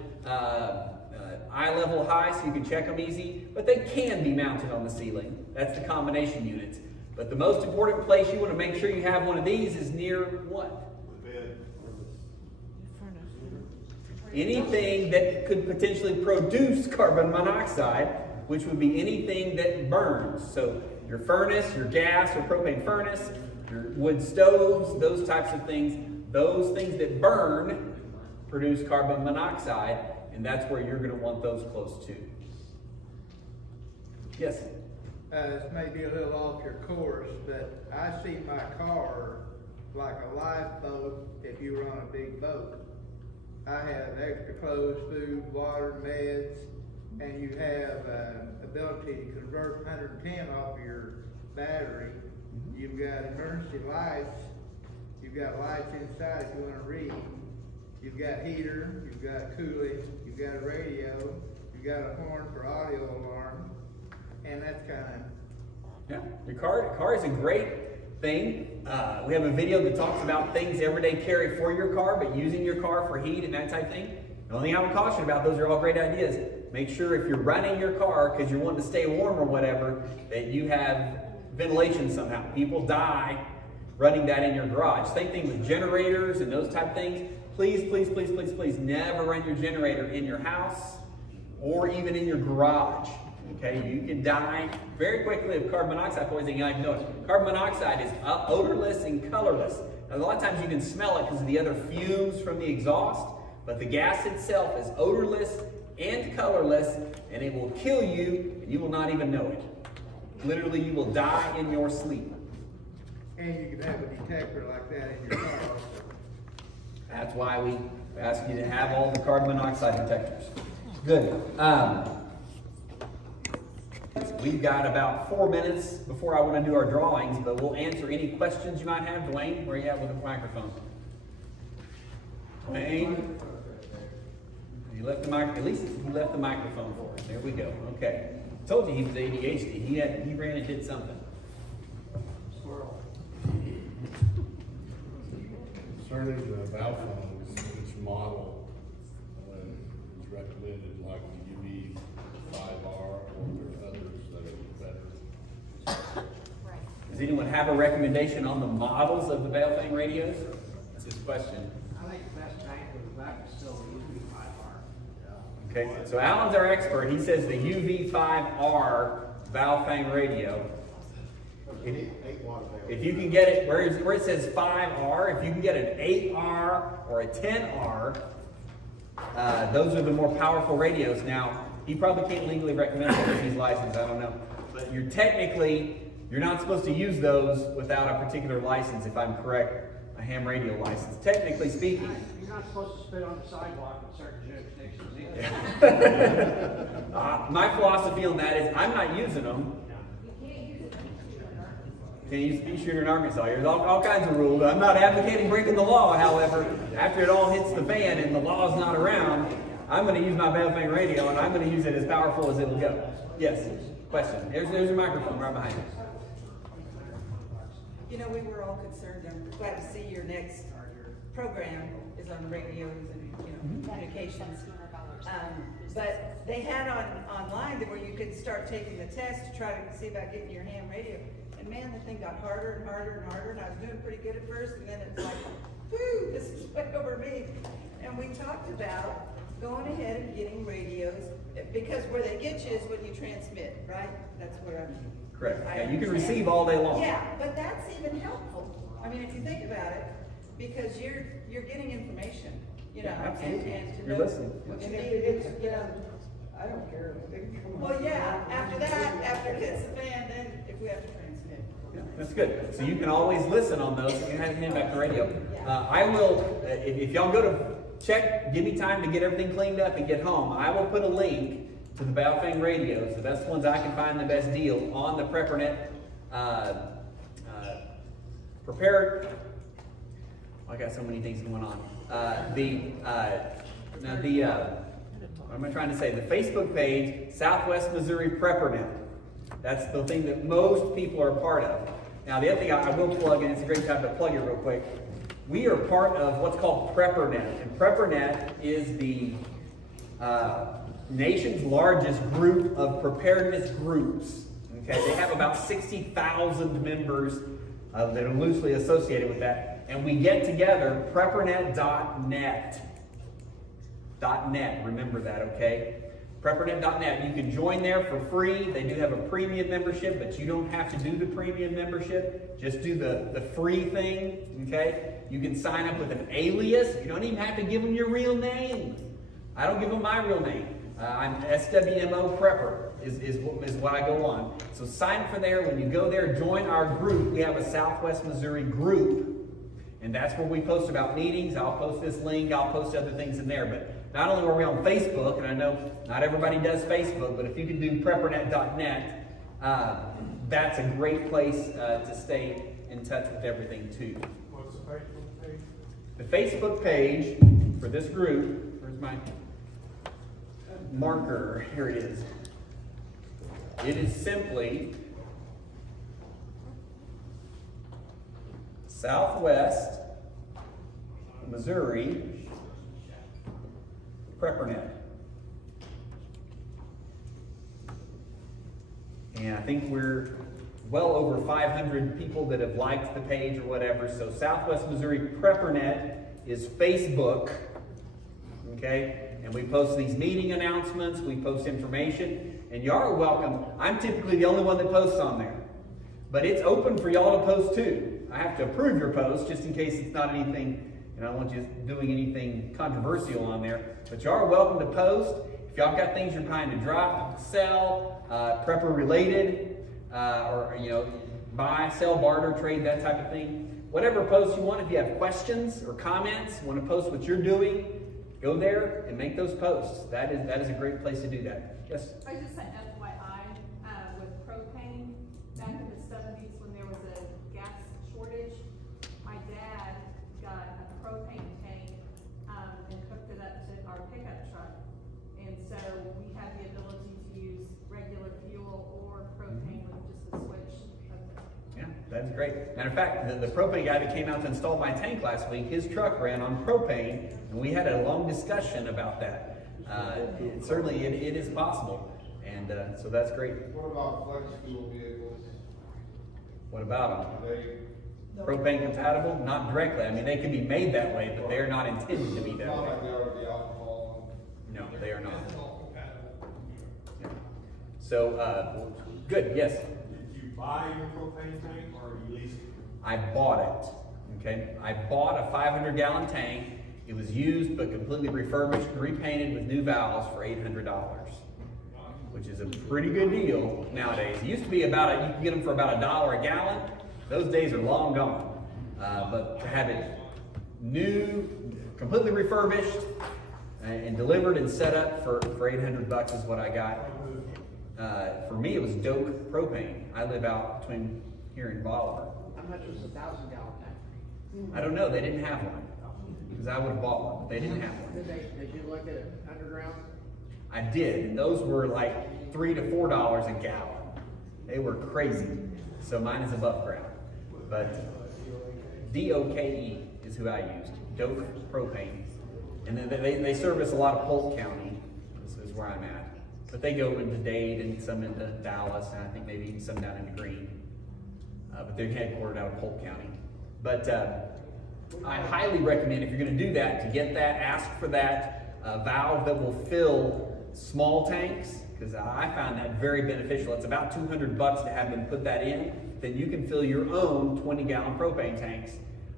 eye level high, so you can check them easy, but they can be mounted on the ceiling. That's the combination units. But the most important place you want to make sure you have one of these is near what? The bed. Anything that could potentially produce carbon monoxide, which would be anything that burns. So your furnace, your gas or propane furnace, your wood stoves, those types of things, those things that burn produce carbon monoxide, and that's where you're going to want those close to. Yes? This may be a little off your course, but I see my car like a lifeboat if you were on a big boat. I have extra clothes, food, water, meds, and you have ability to convert 110 off your battery. You've got emergency lights. You've got lights inside if you want to read. You've got heater. You've got cooling. You've got a radio. You've got a horn for audio alarm. And that's kind of... Yeah, your car is a great thing. We have a video that talks about things everyday carry for your car, but using your car for heat and that type of thing. The only thing I would caution about, those are all great ideas. Make sure if you're running your car because you're wanting to stay warm or whatever, that you have ventilation somehow. People die running that in your garage. Same thing with generators and those type of things. Please, please, please, please, please never run your generator in your house or even in your garage. Okay, you can die very quickly of carbon monoxide poisoning. You don't even know it. Carbon monoxide is odorless and colorless. Now, a lot of times you can smell it because of the other fumes from the exhaust, but the gas itself is odorless and colorless, and it will kill you, and you will not even know it. Literally, you will die in your sleep. And you can have a detector like that in your car also. That's why we ask you to have all the carbon monoxide detectors. Good. We've got about 4 minutes before I want to do our drawings, but we'll answer any questions you might have. Dwayne, where are you at with the microphone? Dwayne? You left the mic. At least he left the microphone for us. There we go. Okay. I told you he was ADHD. He ran and did something. Concerning the valve phones, which model is recommended, like the UV 5R, or there are others that are better? have a recommendation on the models of the Baofeng radios? That's his question. I think the best tank was back to still the UV5R. Okay, so Alan's our expert. He says the UV5R Baofeng radio. If you can get it, where it says 5R, if you can get an 8R or a 10R, those are the more powerful radios. Now, he probably can't legally recommend it because he's licensed, I don't know. But you're not supposed to use those without a particular license, if I'm correct, a ham radio license. Technically speaking. You're not supposed to spit on the sidewalk in certain jurisdictions either. My philosophy on that is I'm not using them. Can't use a pea shooter in Arkansas. There's all kinds of rules. I'm not advocating breaking the law, however. After it all hits the fan and the law's not around, I'm going to use my Baofeng radio and I'm going to use it as powerful as it will go. Yes, question. There's your microphone right behind you. You know, we were all concerned. I'm glad to see your next program is on radios and communications. But they had online where you could start taking the test to try to see about getting your ham radio. And man, the thing got harder and harder and harder. And I was doing pretty good at first, and then it's like, whoo, this is way over me. And we talked about going ahead and getting radios because where they get you is when you transmit, right? That's where I'm. Correct. Yeah, you can receive all day long. Yeah, but that's even helpful. I mean, if you think about it, because you're getting information, you know, absolutely. and to You're know listening. what you And if need. it hits, I don't care. They can come on. Well, yeah. After that, after it hits the fan, then if we have to transmit. Yeah, that's good. So you can always listen on those. You can hand back the radio. I will, if y'all go to check, give me time to get everything cleaned up and get home. I will put a link to the Baofeng radios, the best ones I can find, the best deal, on the Preppernet prepared. I got so many things going on. What am I trying to say? The Facebook page, Southwest Missouri Preppernet. That's the thing that most people are a part of. Now, the other thing I will plug, and it's a great time to plug it real quick. We are part of what's called Preppernet, and Preppernet is the nation's largest group of preparedness groups. Okay, they have about 60,000 members that are loosely associated with that, and we get together. Preppernet.net. .net, remember that, okay? Preppernet.net. You can join there for free. They do have a premium membership, but you don't have to do the premium membership. Just do the free thing, okay? You can sign up with an alias. You don't even have to give them your real name. I don't give them my real name. I'm SWMO Prepper is what I go on. So sign up for there. When you go there, join our group. We have a Southwest Missouri group, and that's where we post about meetings. I'll post this link. I'll post other things in there. But not only are we on Facebook, and I know not everybody does Facebook, but if you can do preppernet.net, that's a great place to stay in touch with everything too. What's the Facebook page? The Facebook page for this group, where's my marker? Here it is. It is simply Southwest Missouri Preppernet. And I think we're well over 500 people that have liked the page or whatever. So Southwest Missouri Preppernet is Facebook, okay? And we post these meeting announcements, we post information, and y'all are welcome. I'm typically the only one that posts on there. But it's open for y'all to post too. I have to approve your post just in case it's not anything, and I don't want you doing anything controversial on there. But y'all are welcome to post. If y'all got things you're trying to drop, sell, prepper related, or buy, sell, barter, trade, that type of thing. Whatever post you want. If you have questions or comments, want to post what you're doing, go there and make those posts. That is a great place to do that. Yes? I just said FYI, with propane, back in the 70s when there was a gas shortage, my dad got a propane tank and hooked it up to our pickup truck. And so we had the ability to use regular fuel or propane with just a switch. Yeah, that's great. Matter of fact, the propane guy that came out to install my tank last week, his truck ran on propane, and we had a long discussion about that. Certainly, it is possible, and so that's great. What about flex fuel vehicles? What about them? Propane compatible? Not directly. I mean, they can be made that way, but they're not intended to be that way. No, they are not. Yeah. So, good, yes? Did you buy your propane tank or you leased it? I bought it, okay? I bought a 500-gallon tank. It was used but completely refurbished and repainted with new valves for $800, which is a pretty good deal nowadays. It used to be you could get them for about $1 a gallon. Those days are long gone. But to have it new, completely refurbished, and delivered and set up for $800 is what I got. For me, it was Doak propane. I live out between here and Bolivar. How much was a 1,000-gallon tank? I don't know. They didn't have one. Because I would have bought one, but they didn't have one. Did you look at it underground? I did, and those were like $3 to $4 a gallon. They were crazy. So mine is above ground. But DOKE is who I used, Doak propane. And then they service a lot of Polk County, this is where I'm at. But they go into Dade and some into Dallas, and I think maybe even some down into Greene. But they're headquartered out of Polk County. But I highly recommend, if you're going to do that, to get that, ask for that valve that will fill small tanks, because I found that very beneficial. It's about $200 to have them put that in. Then you can fill your own 20-gallon propane tanks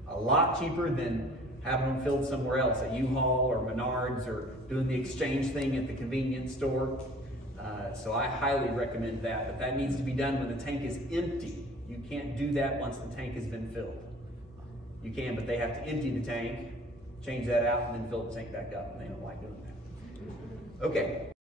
a lot cheaper than having them filled somewhere else at U-Haul or Menards or doing the exchange thing at the convenience store. So I highly recommend that, but that needs to be done when the tank is empty. You can't do that once the tank has been filled. You can, but they have to empty the tank, change that out, and then fill the tank back up, and they don't like doing that. Okay.